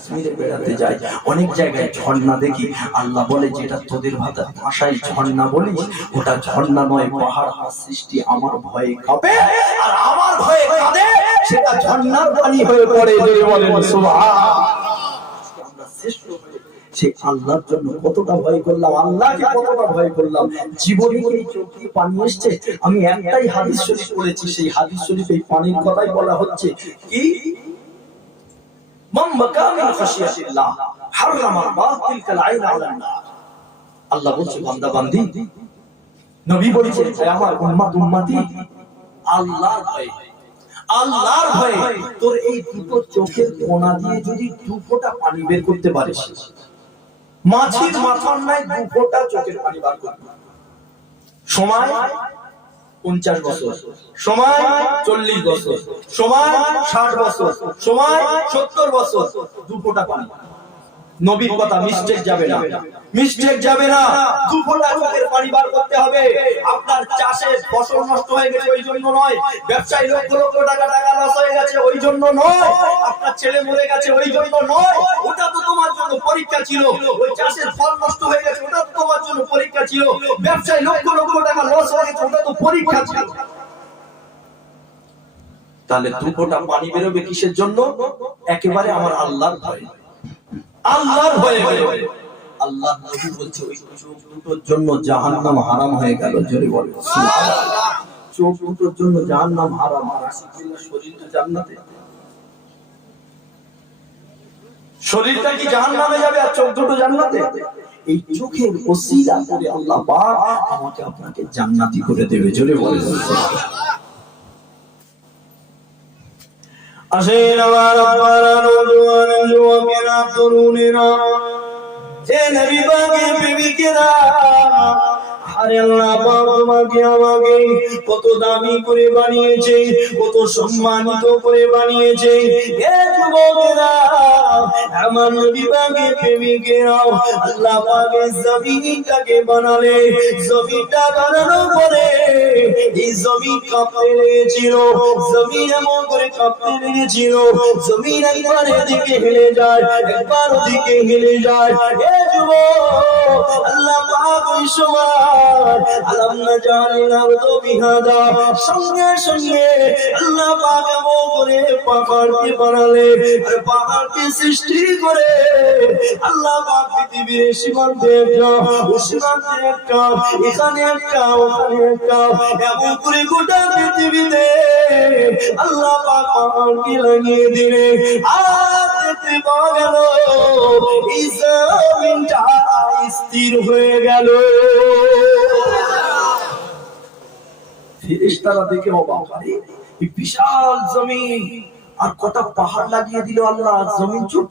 কাশ্মীরে বেড়াতে যাই, অনেক জায়গায় ঝর্ণা দেখি, আল্লাহ বলে যেটা তোদের ভাষায় ঝর্ণা বলিস ওটা ঝর্ণা নয়, পাহাড় আর সৃষ্টি আমার ভয়ে কাঁপে আর আমার ভয়ে কাঁদে, সেটা ঝর্ণার পানি হয়ে পড়ে। বলেন সুবহানাল্লাহ। আমরা শ্রেষ্ঠ সে আল্লাহর জন্য কতটা ভয় করলাম, আল্লাহকে কতটা ভয় করলাম। জীবনে এই চোখ দিয়ে পানি এসছে। আমি একটাই হাদিস শরীফ পড়েছি, সেই হাদিস শরীফে এই পানির কথাই বলা হচ্ছে কি মান বাকা মিন খাশিয়াতিল্লাহ হারামা বাতিল কাল আইন আলান নার। আল্লাহ বলছে বান্দা বান্দি, নবী বলেছেন আমার উম্মত উম্মতি আল্লাহর ভয়ে, আল্লাহর ভয়ে তোর এই দুটো চোখের কোণা দিয়ে যদি দু ফোঁটা পানি বের করতে পারিস, মাছির মাথার নাই দু ফোঁটা চোখের পানি বার করতে, সময় 50 বছর, সময় 40 বছর, সময় 60 বছর, সময় 70 বছর, দু ফোঁটা পানি। নবীর কথা মিস্টেক যাবে না, মিস্টেক যাবে না। দু ফোঁটা চোখের পানি বার করতে হবে। আপনার চাষের ফসল নষ্ট হয়ে গেছে ওই জন্য নয়, ব্যবসায়ী লক্ষ লক্ষ টাকা লস হয়ে গেছে ওই জন্য নয়, আপনার ছেলে মরে গেছে ওই জন্য নয়, ওটা তো তোমার জন্য পরীক্ষা ছিল। ওই চাষের ফল নষ্ট হয়ে গেছে ওটা তো তোমার জন্য পরীক্ষা ছিল। ব্যবসায়ী লক্ষ লক্ষ টাকা লস হয়ে গেছে ওটা তো পরীক্ষা ছিল। তাহলে দু ফোঁটা পানি বেরোবে কিসের জন্য? একেবারে আমার আল্লাহর ভয়ে, আল্লাহর ভয়ে। আল্লাহ নবী বলছে ওই চোখ দুটোর জন্য জাহান্নাম হারাম হয়ে গেল। জোরে বলো সুবহানাল্লাহ। চোখ দুটোর জন্য জাহান্নাম হারাম, আর শরীরটা জান্নাতে। শরীরটা কি জাহান্নামে যাবে আর চোখ দুটো জান্নাতে? এই চোখের ওসিলা করে আল্লাহ পাক আমাকে আপনাকে জান্নাতি করে দেবে। জোরে বলো সুবহানাল্লাহ। আসেন আমার আব্বারা, নওজোয়ান যুবকেরা, তরুণেরা, হে নবী পাকের প্রেমিকেরা, আরে আল্লাহ পাক তোমাকে আমাকে কত দামি করে বানিয়েছে, কত সম্মানিত করে বানিয়েছে। হে যুবকেরা, আমার নবী পাকের প্রেমিকেরা, আল্লাহ পাকের জমিনটাকে বানালে, জমিনটা বানানোর পরে এই জমিন কাঁপতে লেগেছিল, জমিন এমন করে কাঁপতে লেগেছিল, জমিন একবার এদিকে হেলে যায়, একবার ওদিকে হেলে যায়। হে যুবক, আল্লাহ পাক ওই সময় আলাম নাজালিল আরদু বিহাদা, সঙ্গে সঙ্গে আল্লাহ পাক এমন করে পাহাড়কে বানালে, আর পাহাড়কে সৃষ্টি করে আল্লাহ পাক পৃথিবীর সীমান্তে একটা, ও সীমান্তে একটা, এখানে একটা, ওখানে একটা, এমন করে গোটা পৃথিবীতে আল্লাহ পাক পাহাড়কে লাগিয়ে দিলে। আর দেখতে পাওয়া গেল এই জমিনটা স্থির হয়ে গেল। ফেরেশতারা দেখে অবাক, আরে এই বিশাল জমিন আর কটা পাহাড় লাগিয়ে দিল আল্লাহ, জমিন চুপ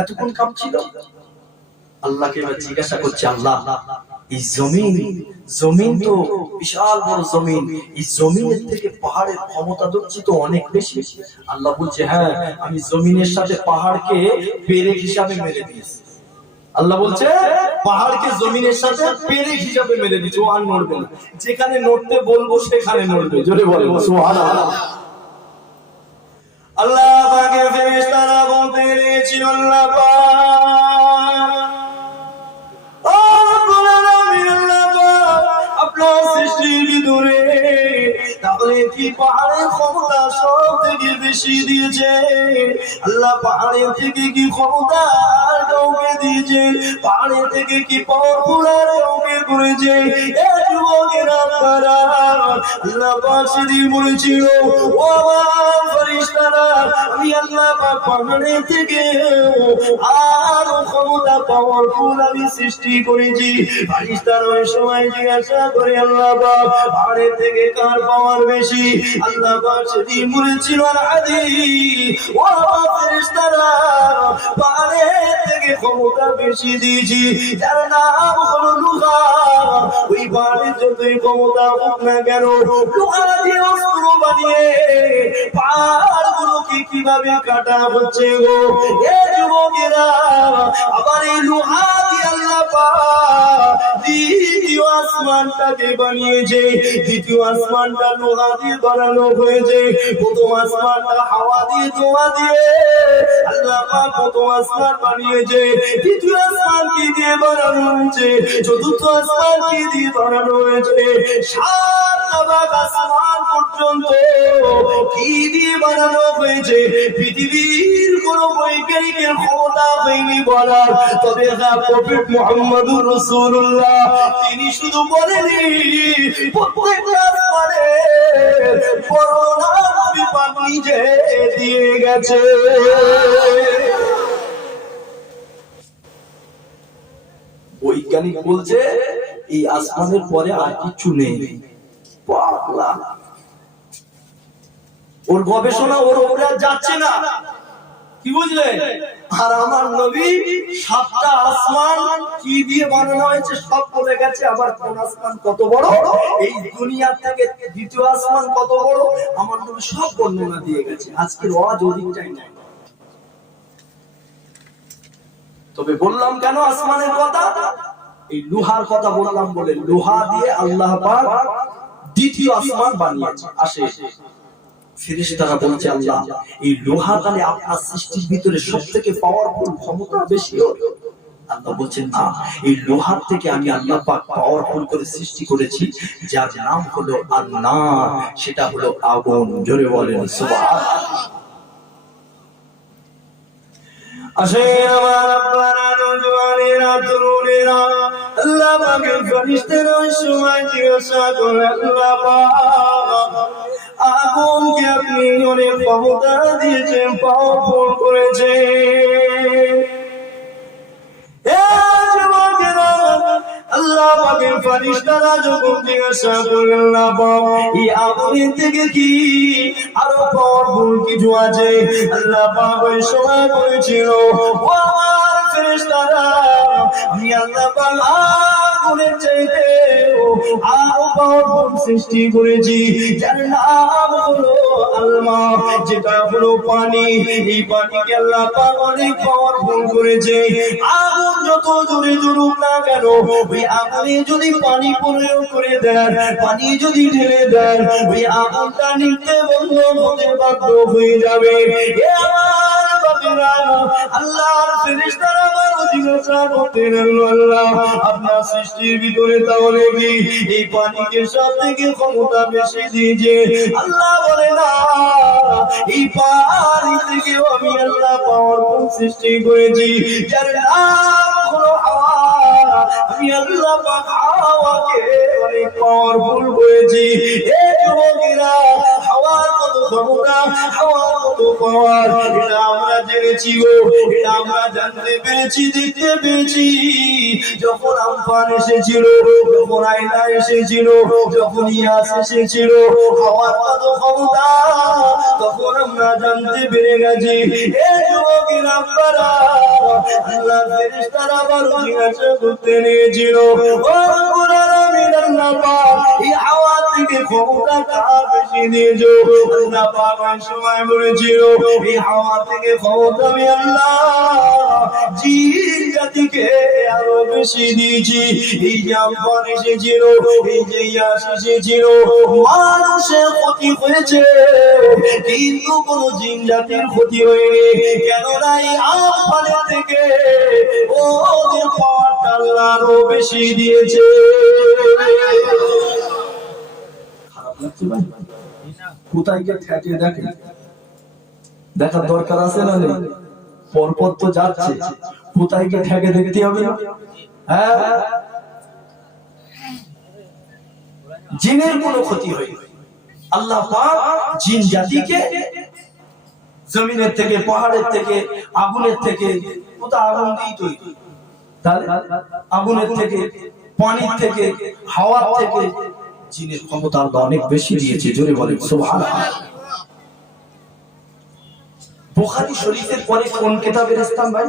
এতক্ষণ কাঁপছিল। আল্লাহকে জিজ্ঞাসা করছে, আল্লাহ এই জমিন তো বিশাল বড় জমিন, এই জমিনের থেকে পাহাড়ের ক্ষমতা দেখছি তো অনেক বেশি। আল্লাহ বলছে, হ্যাঁ আমি জমিনের সাথে পাহাড়কে পেরেক হিসাবে মেরে দিয়েছি। আল্লাহ বলছে পাহাড়কে জমিনের সাথে পেরেক হিসাবে মেরে দিয়েছি, ও আর নড়বে না, যেখানে নড়তে বলবো সেখানে নড়বে। জোরে বলো সুবহানাল্লাহ। আল্লাহ পাকের ফেরেশতারা বলতে লেগেছিল, আল্লাহ পাক, ও রব্বুল আলামিন, আল্লাহ পাক আপনার সৃষ্টির ভিতরে তাহলে কি পাহাড়ের ক্ষমতা সব থেকে বেশি দিয়েছে? আল্লাহ পাহাড়ের থেকে কি ক্ষমতা আর কাউকে দিয়েছে? পাহাড়ের থেকে কি পাওয়ারফুল আর কাউকে করেছে? এ যুবকেরা, আপনারা আল্লাহ পাক সেদিন বলেছিল, ও আমার ফেরেশতারা, আমি আল্লাহ পাক পাহাড়ের থেকে আর ক্ষমতা পাওয়ারফুল আমি সৃষ্টি করেছি। ফেরেশতারা ওই সময় জিজ্ঞাসা করে, আল্লাহ পাক পাহাড়ের থেকে কার পাওয়ার বেশি? আল্লাহ পাক সেদিন বলেছিল, ও আমার ফেরেশতারা, পাহাড়ের থেকে ক্ষমতা বেশি দিয়েছি, যার নাম হলো লোহা। ওই পাহাড়ের যতই ক্ষমতা হোক না কেন, লোহা দিয়ে অস্ত্র বানিয়ে পাহাড়গুলোকে কিভাবে কাটা হচ্ছে গো। এ যুবকেরা, আবার এই লোহা দিয়ে আল্লাহ পাক দ্বিতীয় আসমানটাকে বানিয়েছে, দ্বিতীয় আসমানটা লোহা দিয়ে বানানো হয়েছে, প্রথম আসমানটা হাওয়া দিয়ে ধোঁয়া দিয়ে আল্লাহ পাক প্রথম আসমান বানিয়েছে, দ্বিতীয় আসমান কি দিয়ে বানানো হয়েছে, চতুর্থ আসমান কি দিয়ে বানানো হয়েছে, সাত ভাগ আসমান পর্যন্ত কি দিয়ে বানানো হয়েছে পৃথিবীর কোন বৈজ্ঞানিকের ক্ষমতা হয়নি বলার। তবে প্রফেট মুহাম্মদুর রাসূলুল্লাহ তিনি শুধু বলেনি, প্রত্যেকটা আসমানে বর্ণনা নবী পাক নিজে দিয়ে গেছে। বৈজ্ঞানিক বলছে এই আসমানের পরে আর কিছু নেই। পাগলা, ওর গবেষণা ওর উপরে যাচ্ছে না, কি বুঝলে? আর আমার নবী সাতটা আসমান কি দিয়ে বানানো হয়েছে সব বলে গেছে। আবার কোন আসমান কত বড়, এই দুনিয়া থেকে দ্বিতীয় আসমান কত বড়, আমার নবী সব বর্ণনা দিয়ে গেছে। আজকের ওয়াজ ওদিকটাই নাই। তবে বললাম কেন আসমানের কথা, এই লোহার কথা বললাম বলে, লোহা দিয়ে আল্লাহ পাক দ্বিতীয় আসমান বানিয়েছে। আসে ফেরেশতারা বলছে, আল্লাহ এই লোহা তাহলে আপনার সৃষ্টির ভিতরে সবথেকে পাওয়ারফুল, ক্ষমতা বেশি। আল্লাহ বলছেন না, এই লোহার থেকে আমি আল্লাহ পাক পাওয়ারফুল করে সৃষ্টি করেছি, যার নাম হলো আন-নার, সেটা হলো আগুন। জোরে বলেন সুবহানাল্লাহ। আসে আমার আপনারা নওজওয়ানেরা, তরুণেরা, আল্লাহ পাকের ফেরেশতারা ওই সময় জিজ্ঞাসা করে, আল্লাহ পাক আগুনকে আপনি অনেক ক্ষমতা দিয়েছেন, পাওয়ারফুল করেছেন। আল্লাহ পাকের ফেরেশতারা যখন জিজ্ঞাসা করলেন, আল্লাহ পাক এই আগুনের থেকে কি আরো পাওয়ারফুল কিছু আছে? আল্লাহ পাক ওই সময় বলেছিল, ও আমার ফেরেশতারা, আমি আল্লাহ পাক আগুনের চাইতে আরো পাওয়ারফুল সৃষ্টি করেছি, যার নাম হলো আলমা, যেটা হলো পানি। এই পানিকে আল্লাহ পাক অনেক পাওয়ারফুল করেছে। আগুন যত জোরে জ্বলুক না কেন, ওই আগুনে যদি পানি প্রয়োগ করে দেন, পানি যদি ঢেলে দেন, ওই আগুনটা নিতে বন্ধ হতে বাধ্য হয়ে যাবে। এ আমার বাবারা, আল্লাহর ফেরেশতারা আবারও জিজ্ঞাসা করতেন, আল্লাহ আপনার সৃষ্টির ভিতরে তাহলে কি এই পানিকে সব থেকে ক্ষমতা বেশি দিয়েছে? আল্লাহ বলে না, এই পানি থেকেও আমি আল্লাহ পাওয়ারফুল সৃষ্টি করেছি, যার নাম হলো হাওয়া। আমি আল্লাহ পাক হাওয়াকে অনেক পাওয়ারফুল করেছি। এই যুবকেরা, হাওয়ার কত ক্ষমতা, হাওয়ার কত পাওয়ার, এটা আমরা জেনেছি গো, এটা আমরা জানতে পেরেছি, দেখতে পেরেছি। যখন আমফান এসেছিল, যখন আয়না এসেছিল, যখন ইয়াস এসেছিল, হাওয়ার কত ক্ষমতা তখন আমরা জানতে পেরে গেছি। এই যুবকেরা, আপনারা আল্লাহ ফেরেশতারা আবারও জিজ্ঞাসা করতে নিয়েছিল, ও রব্বুল আলামিন, আল্লাহ পাক এই হাওয়া থেকে ক্ষমতা কার বেশি দিয়েছো? আল্লাহ পাক ওই সময় বলেছিল, এই হাওয়া থেকে ক্ষমতা আমি আল্লাহ জিন জাতিকে আরো বেশি দিয়েছি। এই যে আমফান এসেছিল, এই যে ইয়াস এসেছিল, মানুষের ক্ষতি হয়েছে, কিন্তু কোন জিন জাতির ক্ষতি হয়নি। কেননা এই আমফানের থেকে ওদের পাওয়ারটা আল্লাহ আরো বেশি দিয়েছে। খারাপ লাগছে ভাই? কোথায় গিয়ে ঠেকে দেখে, দেখার দরকার আছে না? নেই? পরপর তো যাচ্ছে, কোথায় গিয়ে ঠেকে দেখতে হবে। হ্যাঁ, জিনের কোনো ক্ষতি হয়নি। আল্লাহ পাক জিন জাতিকে জমিনের থেকে, পাহাড়ের থেকে, আগুনের থেকে, কোথা আগুন দিয়ে তৈরি, তাহলে আগুনের থেকে, পানির থেকে, হাওয়ার থেকে জিনের ক্ষমতা আল্লাহ অনেক বেশি দিয়েছে। জোরে বলেন সুবহানাল্লাহ। বুখারী শরীফের পরে কোন কিতাবের স্থান ভাই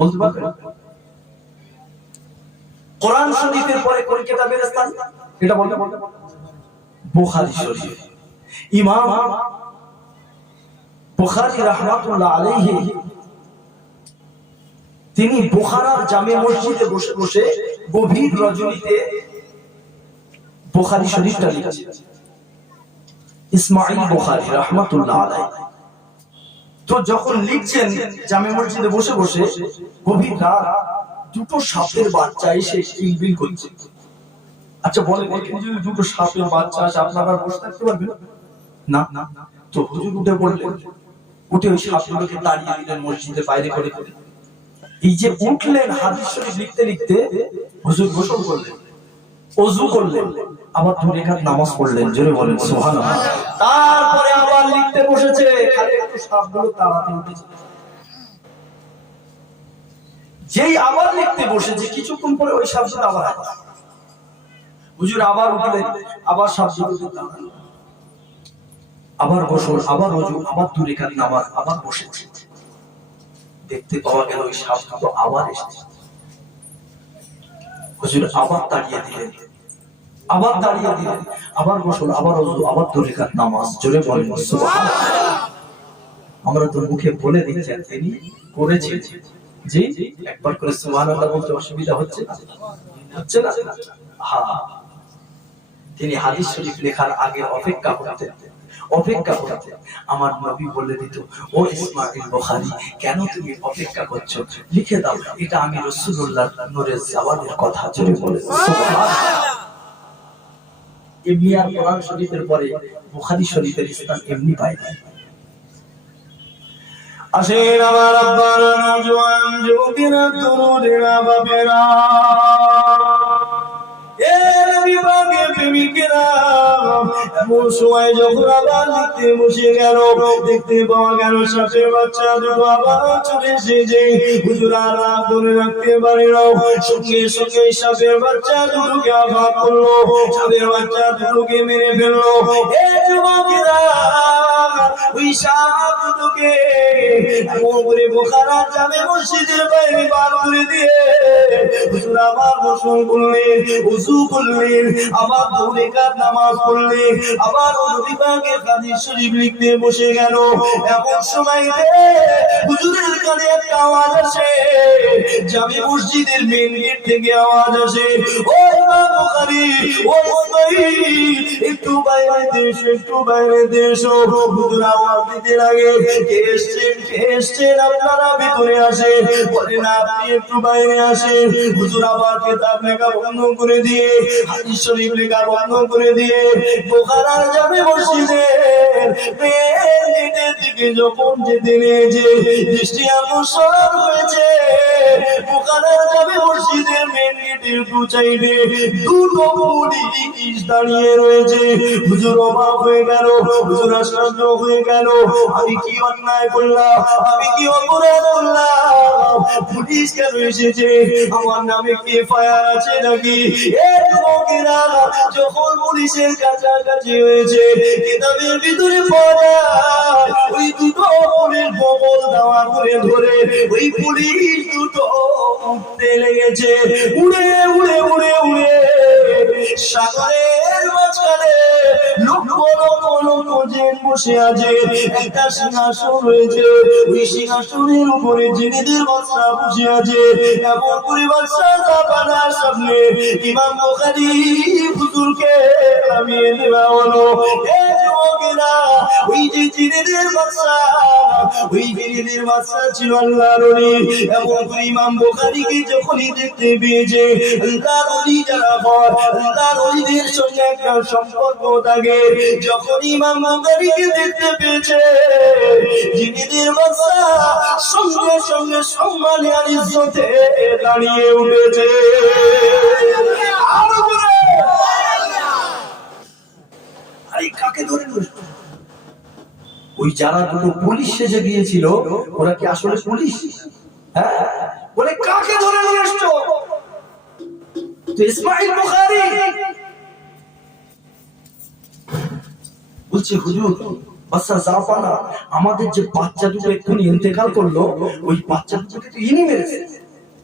বলতে পারবেন? কোরআন শরীফের পরে কোন কিতাবের স্থান এটা বলতে পারবেন? বুখারী শরীফ। ইমাম বুখারী রাহমাতুল্লাহ আলাইহি তিনি বুখারার জামে মসজিদে বসে বসে গভীর রজনীতে বুখারী শরীফটা লিখছে ইসমাঈল বুখারী রাহমাতুল্লাহ আলাইহি। তো যখন লিখছেন জামে মসজিদে বসে বসে গভীর রাত, দুটো সাপের বাচ্চা এসে কিলবিল করছে। আচ্ছা বলেন, এখানে যদি দুটো সাপের বাচ্চা আসে আপনারা বসে থাকতে পারবেন না? তো হুজুর উঠে পড়লেন, উঠে ওই সাপগুলোকে তাড়িয়ে দিলেন মসজিদের বাইরে করে। এই যে উঠলেন, হাদিস শরীফ লিখতে লিখতে হুজুর গোসল করলেন, ওযু করলেন, আবার 2 রাকাত নামাজ পড়লেন। জোরে বলেন সুবহানাল্লাহ। তারপরে আবার লিখতে বসেছে, খালি একটু সাপগুলো তাড়াতে উঠেছে। যেই আবার লিখতে বসেছে কিছুক্ষণ পরে ওই সাপগুলো আবার আসে। হুজুর আবার উঠলেন, আবার সাপগুলো তাড়ালেন, আবার গোসল, আবার ওযু, আবার 2 রাকাত নামাজ, আবার বসেছে। দেখতে পাওয়া গেল ওই সাপগুলো আবার এসেছে। হুজুর আবার তাড়িয়ে দিলেন, আবার তাড়িয়ে দিলেন, আবার গোসল, আবার ওযু, আবার 2 রাকাত নামাজ। জোরে বলেন সুবহানাল্লাহ। আমরা তো মুখে বলে দিচ্ছি, তিনি করেছেন। জি, একবার করে সুবহানাল্লাহ বলতে অসুবিধা হচ্ছে না? হচ্ছে না? হ্যাঁ, তিনি হাদিস শরীফ লেখার আগে অপেক্ষা করতেন। আমার নবী বলে দিত, ও ইসমাঈল বুখারী, কেন তুমি অপেক্ষা করছো? লিখে দাও, এটা আমি রাসূলুল্লাহর নূরের জাওয়াদের কথা। জোরে বলে সুবহানাল্লাহ। এমনি আর কোরআন শরীফের পরে বুখারী শরীফের স্থান এমনি পায় না। আসেন আমার আব্বারা, নওজোয়ান যুবকেরা, তরুণেরা, বাপেরা, এ নবী পাকের প্রেমিকেরা, এমন সময় যখন আবার লিখতে বসে গেল, দেখতে পাওয়া গেল সাপের বাচ্চা দুটো আবার চলে এসেছে। হুজুর আর রাগ ধরে রাখতে পারে না, সঙ্গে সঙ্গে সাপের বাচ্চা দুটোকে আঘাত করলো, সাপের বাচ্চা দুটোকে মেরে ফেললো। এ যুবকেরা, ওই সাপ দুটোকে এমন করে বোখারা জামে মসজিদের বাইরে বার করে দিয়ে হুজুর আবার গোসল করলেন, ওযু করলেন, আবার 2 রাকাত নামাজ পড়লেন, আবার নবী পাকের হাদিস শরীফ লিখতে বসে গেল। এমন সময়তে হুজুরের কানে একটা আওয়াজ আসে, জামে মসজিদের মেইন গেট থেকে আওয়াজ আসে, ও ইমাম বুখারী, ও ইসমাঈল, একটু বাইরে দেশ, একটু বাইরে দেশ। হুজুর আওয়াজ দিতে লাগে, কে এসেছেন আপনারা ভিতরে আসেন। বলেন আপনি একটু বাইরে আসেন। হুজুর আবার কিতাব লেখা বন্ধ করে দিয়ে, হাদিস শরীফ লেখা বন্ধ করে দিয়ে বুখারার জামে মসজিদের মেইন গেটের দিকে যখন যেতে নিয়েছে, দৃষ্টি আকর্ষণ হয়েছে বুখারার জামে মসজিদের মেইন গেটের 2 সাইডে 2টো পুলিশ দাঁড়িয়ে রয়েছে। হুজুর অবাক হয়ে গেল, হুজুর আশ্চর্য হয়ে গেল, আমি কি অন্যায় করলাম, আমি কি অপরাধ করলাম, পুলিশ কেন এসেছে, আমার নামে কি এফআইআর আছে নাকি? এ যুবকেরা, যখন পুলিশের কাছাকাছি হয়েছে, কিতাবের ভিতরে পড়া ওই দুটো পুলিশ বগল দাওয়া করে ধরে ওই পুলিশ দুটো উঠতে লেগেছে, উড়ে উড়ে উড়ে উড়ে সাগরের মাঝখানে লক্ষ লক্ষ লক্ষ জিন বসে আছে। একটা সিংহাসন রয়েছে, ওই সিংহাসনের উপরে জিনেদের বাদশা বসে আছে। এমন করে বাদশা জাপানার সামনে ইমাম বুখারী হুজুরকে নামিয়ে দেওয়া হলো। এ যুবকেরা, ওই যে জিনেদের বাদশা, ওই জিনেদের বাদশা ছিল আল্লাহর ওলি। এমন করে ইমাম বুখারীকে যখনই দেখতে পেয়েছে, আল্লাহর ওলি যারা হয়, আল্লাহর ওলিদের সঙ্গে একটা সম্পর্ক থাকে, যখন ইমাম বুখারীকে দেখতে পেয়েছে, জিনেদের বাদশা সঙ্গে সঙ্গে সম্মানে আর ইজ্জতে দাঁড়িয়ে উঠেছে। আরে কাকে ধরে বসতো? ওই যারা দুটো পুলিশ সেজে গিয়েছিল, ওরা কি আসলে পুলিশ? হ্যাঁ, বলে কাকে ধরে নিয়ে এসছো? তো ইসমাঈল বুখারী বলছে, হুজুর বাদশা জাপানা, আমাদের যে বাচ্চা দুটো এক্ষুনি ইন্তেকাল করলো, ওই বাচ্চা দুটোকে তো ইনি মেরেছে,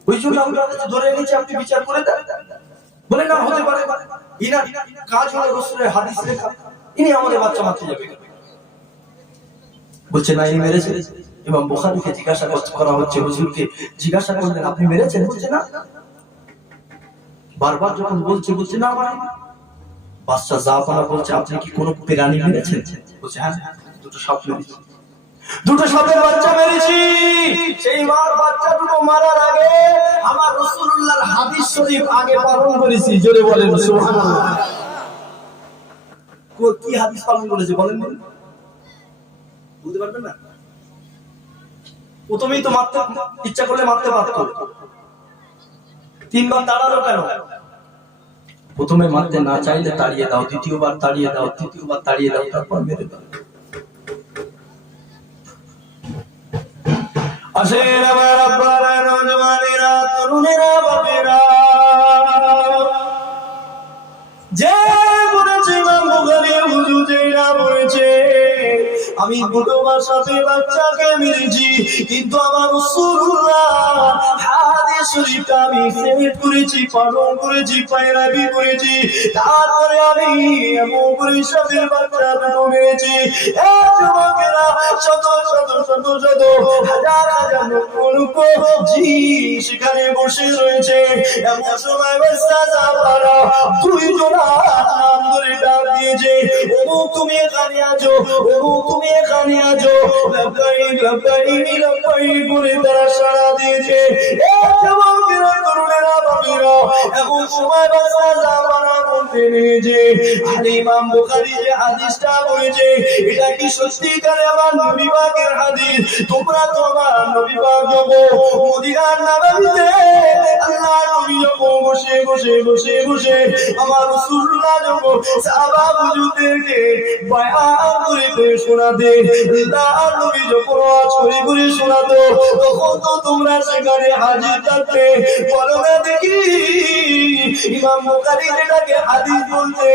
ওই জন্য আমরা ধরে এনেছি, আপনি বিচার করে দেন। বলে না, হতে পারে, ইনার কাজ হলো রাসূলের হাদিস লেখা, ইনি আমাদের বাচ্চা মারতে যাবে। বলছে না, ইনি মেরেছে। ইমাম বুখারীকে জিজ্ঞাসা করা হচ্ছে, হুজুরকে জিজ্ঞাসা করলেন আপনি মেরেছেন? বলছে না। বারবার যখন বলছে না, বাচ্চা জাপানা বলছে, আপনি কি কোনো প্রাণী মেরেছেন? বলছে, হ্যাঁ, দুটো সাপ মেরেছি, দুটো সাপের বাচ্চা মেরেছি। সেই বাচ্চা দুটো মারার আগে আমার রাসূলুল্লাহর হাদিস শরীফ আগে পালন করেছি। জোরে বলেন সুবহানাল্লাহ। কি হাদিস পালন করেছে বলেন? বুঝতে পারবেন না? প্রথমেই তো মারতে ইচ্ছা করলে মারতে পারতো, তিনবার তাড়ালো কেন? প্রথমে মারতে না চাইলে তাড়িয়ে দাও, দ্বিতীয়বার তাড়িয়ে দাও, তৃতীয়বার তাড়িয়ে দাও, তারপর মেরে দাও। আসেন আমার আব্বারা, নওজওয়ানেরা, তরুণেরা, বাপেরা, যে বলেছে ইমাম বুখারী হুজুর যেটা বলেছে, আমি বুড়োবার সাথে বাচ্চাকে মেরেছি, কিন্তু আমার রাসূলুল্লাহ হাদিস শরীফটা আমি সেট করেছি, পালন করেছি, পায়রাবি করেছি, তারপরে আমি এমন করে সাপের বাচ্চা দুটো মেরেছি। এই যুবকেরা, শত শত শত শত হাজার হাজার লক্ষ জি সেখানে বসে রয়েছে। এমন সময় বাচ্চা যাবারা দুই জোড়া নাম ধরে ডাক দিয়েছে, অমুক তুমি এখানে আছো, অমুক তুমি এখানে আছো। লাব্বাইক লাব্বাইক লাব্বাইক বলে তারা সাড়া দিয়েছে। এই যুবকেরা, তরুণেরা, বাপেরা, এমন সময় বাচ্চা যাবারা বলতে নিয়েছে, আর ইমাম বুখারী যে হাদিসটা বলেছে, এটা কি সত্যিকারে আমার নবী পাকের হাদিস? তোমরা তো আমার নবী পাক যখন মদিনার নববীতে আল্লাহর নবী যখন বসে বসে বসে বসে আমার রাসূলুল্লাহ যখন সাহাবা হুজুরদেরকে বয়ান করে শোনাতে, আল্লাহর নবী যখন ছড়ি করে শোনাতো, তখন তো তোমরা সেখানে হাজির থাকতে। বলো না দেখি, ইমাম বুখারী যেটাকে হাদিস বলছে,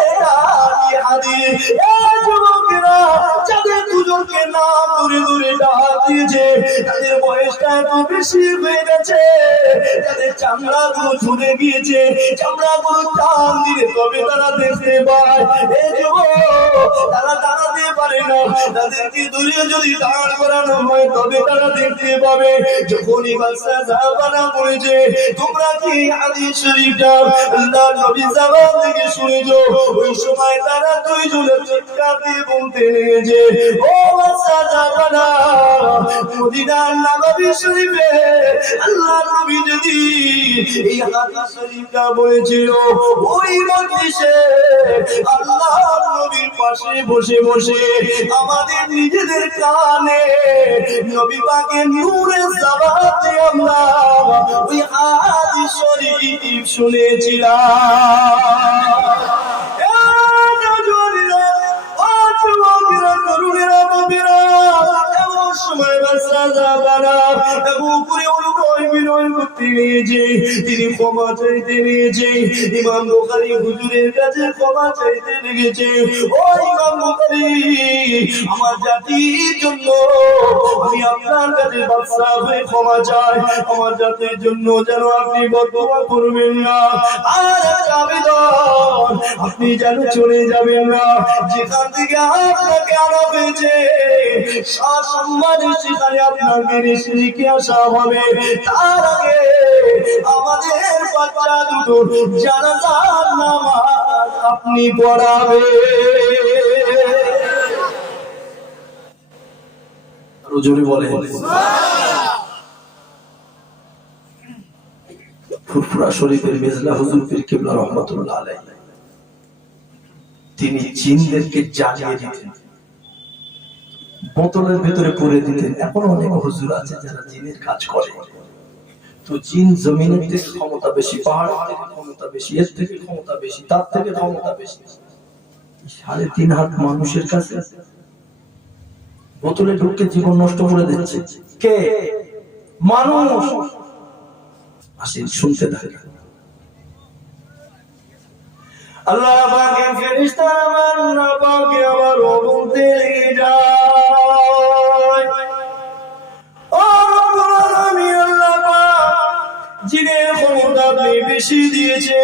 এটা কি হাদিস? এই যুবকেরা, যাদের দুজনকে নাম ধরে ধরে ডাক দিয়েছে, তাদের বয়সটা এত বেশি হয়ে গেছে, তাদের চামড়াগুলো ঝুলে গিয়েছে, চামড়াগুলো টান দিলে তবে তারা দেখতে পায়। এই যুবক, তারা দাঁড়াতে পারে না, তাদেরকে দূরে যদি দাঁড় করানো হয় তবে তারা দেখতে পাবে। যখনই বাচ্চা যাবানা পড়েছে, তোমরা কি হাদিস শরীফটা আল্লাহর নবী জাবান থেকে শুনেছো, ওই সময় তারা দুইজনে চিৎকার দিয়ে বলতে লেগেছে, ও বাচ্চা যাবানা, মদিনার নববী শরীফে আল্লাহর নবী যদি এই হাদিস শরীফটা বলেছিল, ওই মজলিসে আল্লাহর নবীর পাশে বসে বসে আমাদের নিজেদের কানে নবী পাকের নূরের জবাতে আমরা ওই হাদিস শরীফ শুনেছিলাম। তিনি ক্ষমা চাইতে নিয়েছে, ইমাম বুখারী হুজুরের কাছে ক্ষমা চাইতে লেগেছে। ও ইমাম বুখারী, আমার জাতির জন্য আমি আপনার কাছে বাদশা হয়ে ক্ষমা চাই, আমার জাতির জন্য যেন আপনি বদদোয়া করবেন না। আর একটা আবেদন, আপনি যেন চলে যাবেন না, যেখান থেকে আপনাকে আনা হয়েছে সসম্মানে সেখানে আপনাকে রেখে আসা হবে। তার আগে আমাদের বাচ্চা দুটো জানাজার নামাজ আপনি পড়াবে। জোরে বলেন ফুরফুরা শরীফের মেজলা হুজুর পীর কিবলা রহমাতুল্লাহ আলাইহি, তিনি জিনদেরকে জ্বালিয়ে দিতেন, বোতলের ভেতরে পুরে দিতেন। এখন অনেক হুজুর আছে যারা জিনের কাজ করে, তো জিন জমিনের থেকে ক্ষমতা বেশি, পাহাড়ের থেকে ক্ষমতা বেশি, এর থেকে ক্ষমতা বেশি, তার থেকে ক্ষমতা বেশি। 3.5 হাত মানুষের কাছে বোতলে ঢুকে জীবন নষ্ট করে দিচ্ছে কে? মানুষ। আসেন শুনতে থাকে। আল্লাহ পাকের ফেরেশতারা আমার পাকে আমার বলতে যায়, ও রব্বুল আলামিন, আল্লাহ পাক জিনের ক্ষমতা আপনি বেশি দিয়েছে,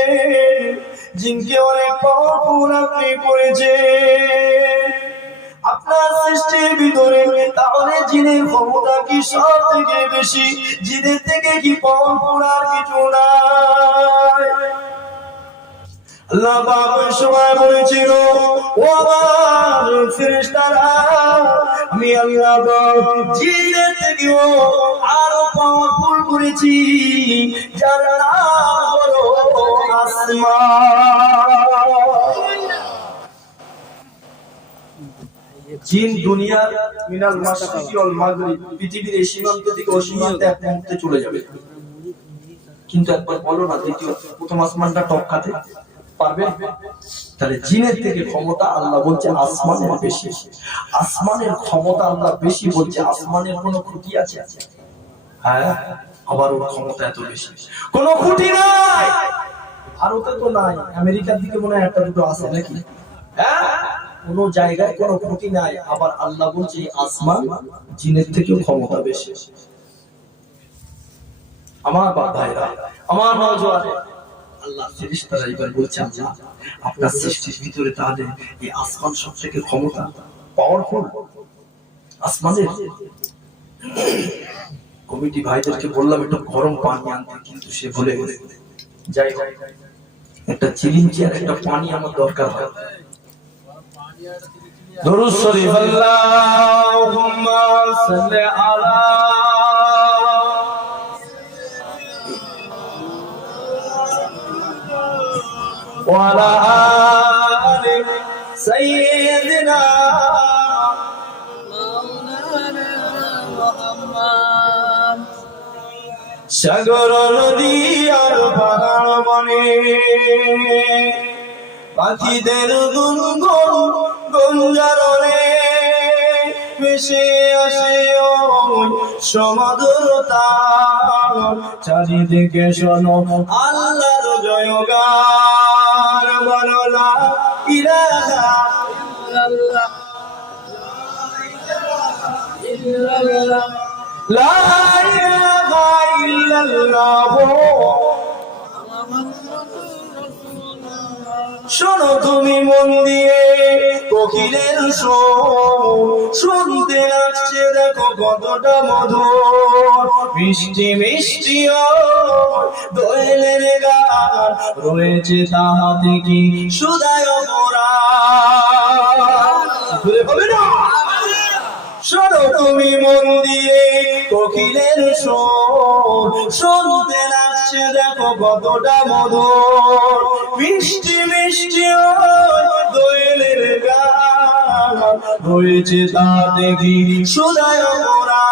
জিনকে অনেক পাওয়ারফুল আপনি করেছেন আপনার সৃষ্টির ভিতরে, তাহলে জিনের ক্ষমতা কি সব থেকে বেশি? জিনের থেকে কি পাওয়ারফুল আর কিছু নাই? আল্লাহ পাক ওই সময় বলেছিল, ও আমার ফেরেশতারা, আমি আল্লাহ পাক জিনের থেকেও আরো পাওয়ারফুল করেছি, যার নাম হলো আসমান। জিন দুনিয়ার মিনাল মাশরিকি ওয়াল মাগরিব, পৃথিবীর এই সীমান্ত থেকে ওই সীমান্তে এক মুহূর্তে চলে যাবে, কিন্তু একবার বলো না দ্বিতীয় প্রথম আসমানটা টপকাতে পারবে? তাহলে জিনের থেকে ক্ষমতা আল্লাহ বলছে আসমানের বেশি, আসমানের ক্ষমতা আল্লাহ বেশি বলছে, আসমানের কোনো খুঁটি আছে? হ্যাঁ, আবার ওর ক্ষমতা এত বেশি, কোনো খুঁটি নাই। ভারতে তো নাই, আমেরিকার দিকে মনে হয় একটা দুটো আছে নাকি? হ্যাঁ, কোন জায়গায় কোনো খুঁটি নাই, আবার আল্লাহ বলছে আসমান জিনের থেকেও ক্ষমতা বেশি। আমার ভাইরা, আমার নওজোয়ান, আল্লাহ ফেরেশতারা এবার বলছে, আল্লাহ আপনার সৃষ্টির ভিতরে তাহলে এই আসমান সবথেকে ক্ষমতা পাওয়ারফুল। আসমানের কমিটি ভাইদেরকে বললাম একটু গরম পানি আনতে, কিন্তু সে ভুলে গেছে। যাই হোক, একটা চিরিঞ্চি আর একটা পানি আমার দরকার হয়। দরুদ শরীফ, আল্লাহুম্মা সাল্লি আলা ওয়া আলা আলি সাইয়্যিদিনা মাওলানা মুহাম্মদ। সাগর নদী আর পাহাড় বনে পাখিদের গুনগুন গুঞ্জরণে ভেসে আসে ওই সমুদ্রতা, চারিদিকে শোনো আল্লাহর জয়গান, বলো লা ইলাহা ইল্লাল্লাহ, লা ইলাহা ইল্লাল্লাহ। শোনো তুমি মন দিয়ে কোকিলের সুর, শুনতে লাগছে দেখো কতটা মধুর, মিষ্টি মিষ্টি দোয়েলের গান রয়েছে তাহাতে কি সুধায় ভরা। হবে না? শোনো তুমি মন দিয়ে কোকিলের সুর, শুনতে লাগছে দেখো কতটা মধুর, মিষ্টি মিষ্টি দোয়েলের গান রয়েছে তা দেখি সুধায় ভরা।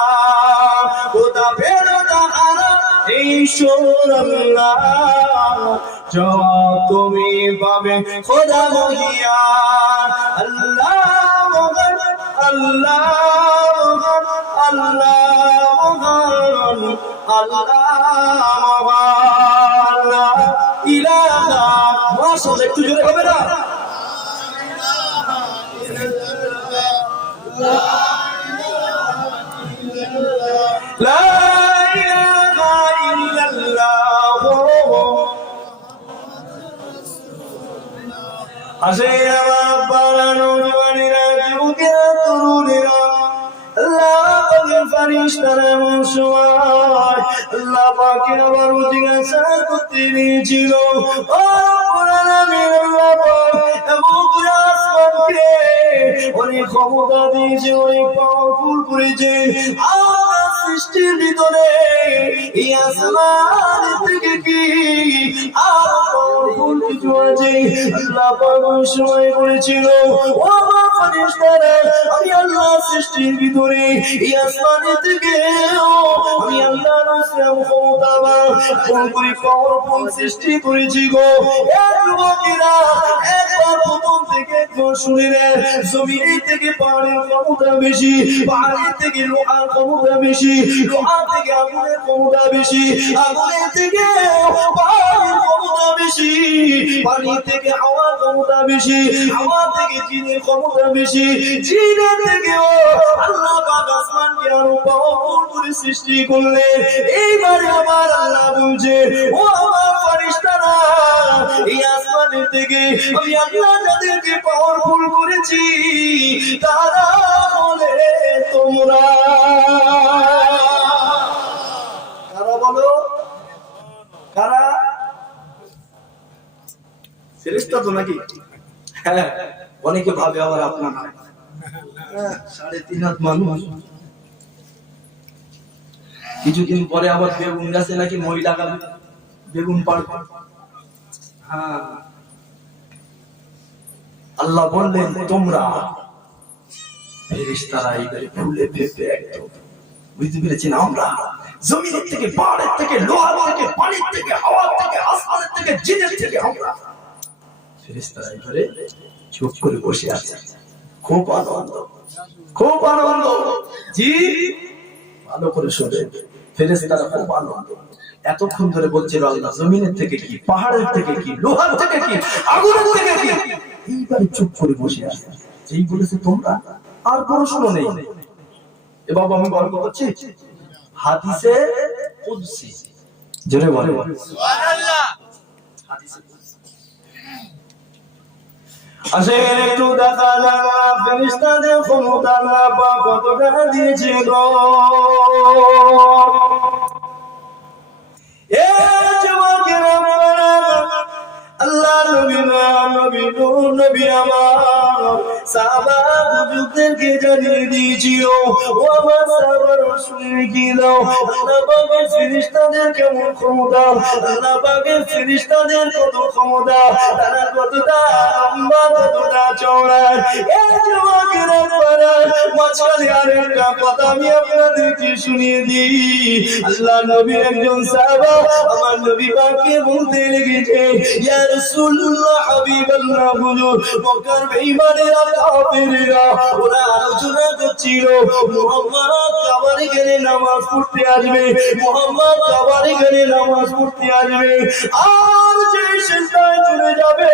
কোথা পেলো তাহারা এই সুর আল্লাহ, জবাব তুমি পাবে খোদা মহিয়ান। আল্লাহ আল্লাহ আল্লাহ আল্লাহ ইলাহা, মাশাআল্লাহ, একটু জোরে হবে না? লা ইলাহা ইল্লাল্লাহ। আসে আমার আব্বারা, নওজোয়ানেরা, যুবকেরা, তরুণেরা, আল্লাহ পাকের ফেরেশতারা এমন সময় আল্লাহ পাকের আবার জিজ্ঞাসা করতে দিয়েছিল, ও রব্বুল আলামিন, আল্লাহ পাক এমন করে আসমানকে অনেক ক্ষমতা দিয়েছে, অনেক পাওয়ারফুল করেছে, আমার সৃষ্টির ভিতরে এই আসমান থেকে কি আর পাওয়ারফুল কিছু আছে? আল্লাহ পাক ওই সময় বলেছিল, ও আমার ফেরেশতারা, আমি আল্লাহ সৃষ্টির ভিতরে এই আসমান থেকে আমি আল্লাহ রাসূল ক্ষমতাবান করে পাওয়ারফুল সৃষ্টি করেছি গো। এক যুবকেরা, একবার প্রথম থেকে একবার শুনে নেন, জমিনের থেকে পাহাড়ের ক্ষমতা বেশি, পাহাড়ের থেকে লোহার ক্ষমতা বেশি, লোহা থেকে আগুনের ক্ষমতা বেশি, আগুনের থেকে পানির ক্ষমতা বেশি, পানি থেকে হাওয়ার ক্ষমতা বেশি, হাওয়া থেকে জিনের ক্ষমতা বেশি, জিনের থেকেও আল্লাহ পাক আসমানকে আরো পাওয়ারফুল করে সৃষ্টি করলেন। এইবারে আমার আল্লাহ বলছে, ও আমার ফেরেশতারা, এই আসমানের থেকে আমি আল্লাহ যাদেরকে পাওয়ারফুল করেছি তারা হলে তোমরা। কারা বলো? কারা? ফেরেশতা তো নাকি? হ্যাঁ, অনেকে ভাবে আবার আপনার 3.5 হাত মানুষ, কিছুদিন পরে আবার বেগুন গাছে নাকি মই লাগাবে, বেগুন পাড়বে। হ্যাঁ, আল্লাহ বললেন তোমরা ফেরেশতারা এইবারে ফুলে ফেপে একদম, বুঝতে পেরেছেন? আমরা জমিনের থেকে, পাহাড়ের থেকে, লোহার থেকে, পানির থেকে, হাওয়ার থেকে, আসমানের থেকে, জিনের থেকে আমরা ফেরেশতারা এইবারে চুপ করে বসে আছে। খুব আনন্দ, খুব আনন্দ। জি, ভালো করে শোনেন, ফেরেশতারা খুব আনন্দ। এতক্ষণ ধরে বলছিল আল্লাহ জমিনের থেকে কি, পাহাড়ের থেকে কি, লোহার থেকে কি, আগুনের থেকে কি, এইবারে চুপ করে বসে আছে। যেই বলেছে তোমরা, আর প্রশ্ন নেই। এ বাবা আমি গল্প করছি, হাদিসে কুদসি, জোরে বলে সুবহানাল্লাহ। হাদিসে কুদসি আসেন একটু দেখা যাক ফেরেশতাদের ক্ষমতা আল্লাহ পাক কতটা দিয়েছে গো। এ যুবকেরা আল্লাহ নবী নবী আমার সাহাবা হুজুরদেরকে জানিয়ে দিয়েছিল, ও আমার সাহাবা রাসূল কি দাও, আল্লাহ পাকের ফেরেশতাদের কেমন ক্ষমতা, আল্লাহ পাকের ফেরেশতাদের কত ক্ষমতা, তারা কতটা লম্বা, কতটা চওড়া। এই যুবকেরা মাঝখানে আরেকটা কথা আমি আপনাদেরকে শুনিয়ে দিই। আল্লাহ নবী একজন সাহাবা আমার নবী পাককে বলতে লেগেছে, ইয়া রাসূলুল্লাহ হাবিবাল্লাহ, হুজুর মক্কার বেঈমানেরা কাফেররা ওরা আলোচনা করছিল মুহাম্মদ কাবারে গেলে নামাজ পড়তে আসবে, মুহাম্মদ কাবারে গেলে নামাজ পড়তে আসবে, আর যে সিজদায় চলে যাবে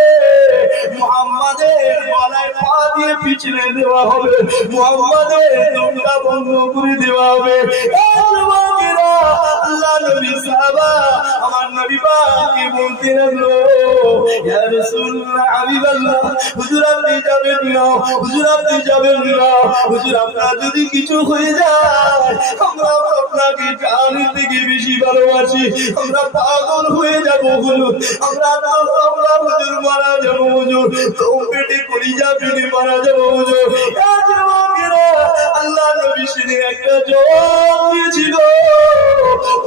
মুহাম্মাদের গলায় পা দিয়ে পিছনে দেওয়া হবে, মুহাম্মাদের দমটা বন্ধ করে দেওয়া হবে। আল্লাহ নবী সাহাবা আমার নবী পাককে বলতে লাগলো, ইয়া রাসূলুল্লাহ হাবিবাল্লাহ, হুজুর আপনি যাবেন না, হুজুর আপনি যাবেন না, হুজুর আপনার যদি কিছু হয়ে যায় আমরা আপনাকে জানের থেকে বেশি ভালোবাসি, আমরা পাগল হয়ে যাব হুজুর, আমরা হুজুর মারা যাব হুজুর, দম পেটে কলিজা ফেটে মারা যাব হুজুর। আল্লাহ নবী শুনে একটা জবাব দিয়েছিল,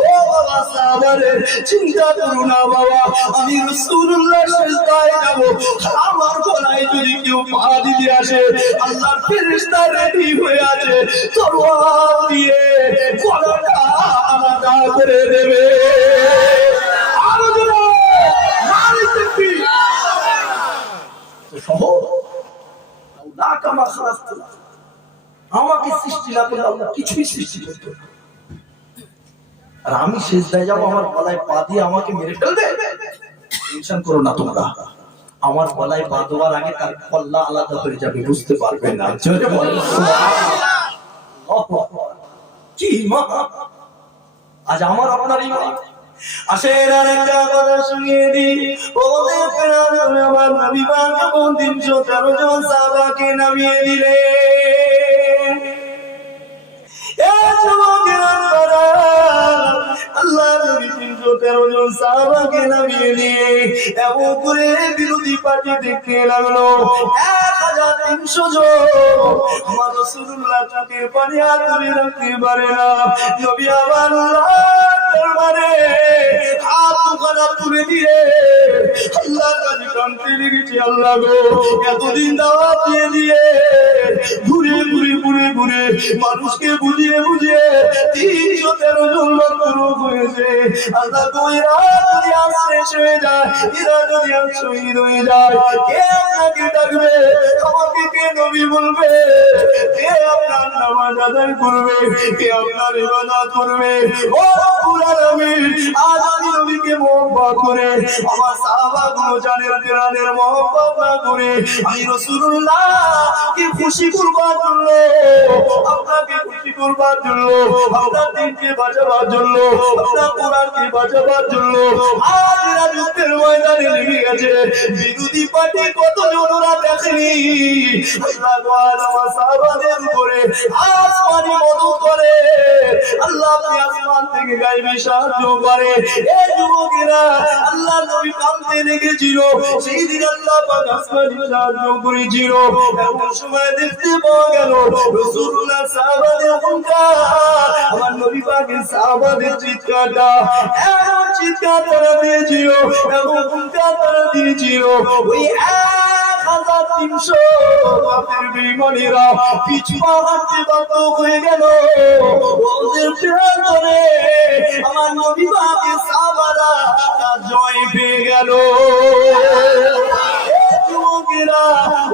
ও বাবা সাহাবারে চিন্তা করো না বাবা, আমি রাসূলুল্লাহ সিজদায় যাব, আমার গলায় যদি কেউ পা দিতে আসে আল্লাহর ফেরেশতা রেডি হয়ে আছে তলোয়ার দিয়ে গলাটা আলাদা করে দেবে। আর জোরে নারী তাকবীর। তো সহজ আল্লাহ কামা খালাকতুনা, আমাকে সৃষ্টি না করলে আল্লাহ কিছুই সৃষ্টি করতো না, আর আমি সিজদায় যাব আমার গলায় পা দিয়ে আমাকে মেরে ফেলবে। টেনশন করো না তোমরা, আমার গলায় পা দেওয়ার আগে তার কল্লা আলাদা হয়ে যাবে, বুঝতে পারবে না। জোরে বলো সুবহানাল্লাহ। কি মা আজ আমার আপনার ইমান। আসেন আর একটা কথা শুনিয়ে দিই, ওদের ফেরার আমার নবী পাক যখন 313 জন সাহাবাকে নামিয়ে দিলেন, আল্লাহ নবী 313 জন সাহাবাকে নামিয়ে দিয়ে এমন করে বিরোধী পার্টি দেখতে লাগলো 1300 জন। আমার রাসূলুল্লাহ চোখের পানি আর ধরে রাখতে পারে না, নবী আমার দরবারে হাত দুখানা তুলে দিয়ে আল্লাহর কাছে কাঁদতে লেগেছে, আল্লাহ গো এতদিন দাওয়াত দিয়ে দিয়ে ঘুরে ঘুরে ঘুরে ঘুরে মানুষকে বুঝিয়ে বুঝিয়ে 313 জন মাত্র হয়েছে, আল্লাহ গো এরা যদি আজ শেষ হয়ে যায়, এরা যদি আজ শহীদ হয়ে যায়, কে আপনাকে ডাকবে, আমাকে কে নবী বলবে, কে আপনার নামাজ আদায় করবে, কে আপনার ইবাদত করবে। ও রব্বুল আলামিন, আজ আমি নবীকে মহব্বত করে আমার সাহাবাগুলো জানের প্রাণের মহব্বত না করে আমি রাসূলুল্লাহ কে খুশি করবার জন্য, আপনাকে খুশি করবার জন্য, আপনার দিনকে বাঁচাবার জন্য, আপনার কোরআনকে বাঁচাবার জন্য আজ এরা যুদ্ধের ময়দানে নেমে গেছে। বিরোধী পার্টি কত জনরা দেখেনি, আল্লাহ আজ আমার সাহাবাদের উপরে আসমানি মদত করে। আল্লাহ আপনি আসমান থেকে গায়েবী তুমি সাহায্য করে। এই যুবকেরা আল্লাহ নবী কাঁদতে লেগেছিল, সেই দিন আল্লাহ পাক আসমানে সাহায্য করেছিল। এমন সময় দেখতে পাওয়া গেল রাসূলুল্লাহ সাহাবাদের হুঙ্কার, আমার নবী পাকের সাহাবাদের চিৎকারটা এমন চিৎকার তারা দিয়েছিল, এমন হুঙ্কার তারা দিয়েছিল, ওই 1300 বাপের বেঈমানেরা পিছু হাঁটতে বাধ্য হয়ে গেল। ওদের প্রান্তরে আমার নবী পাকের সাহাবারা জয় পেয়ে গেল। যুবকেরা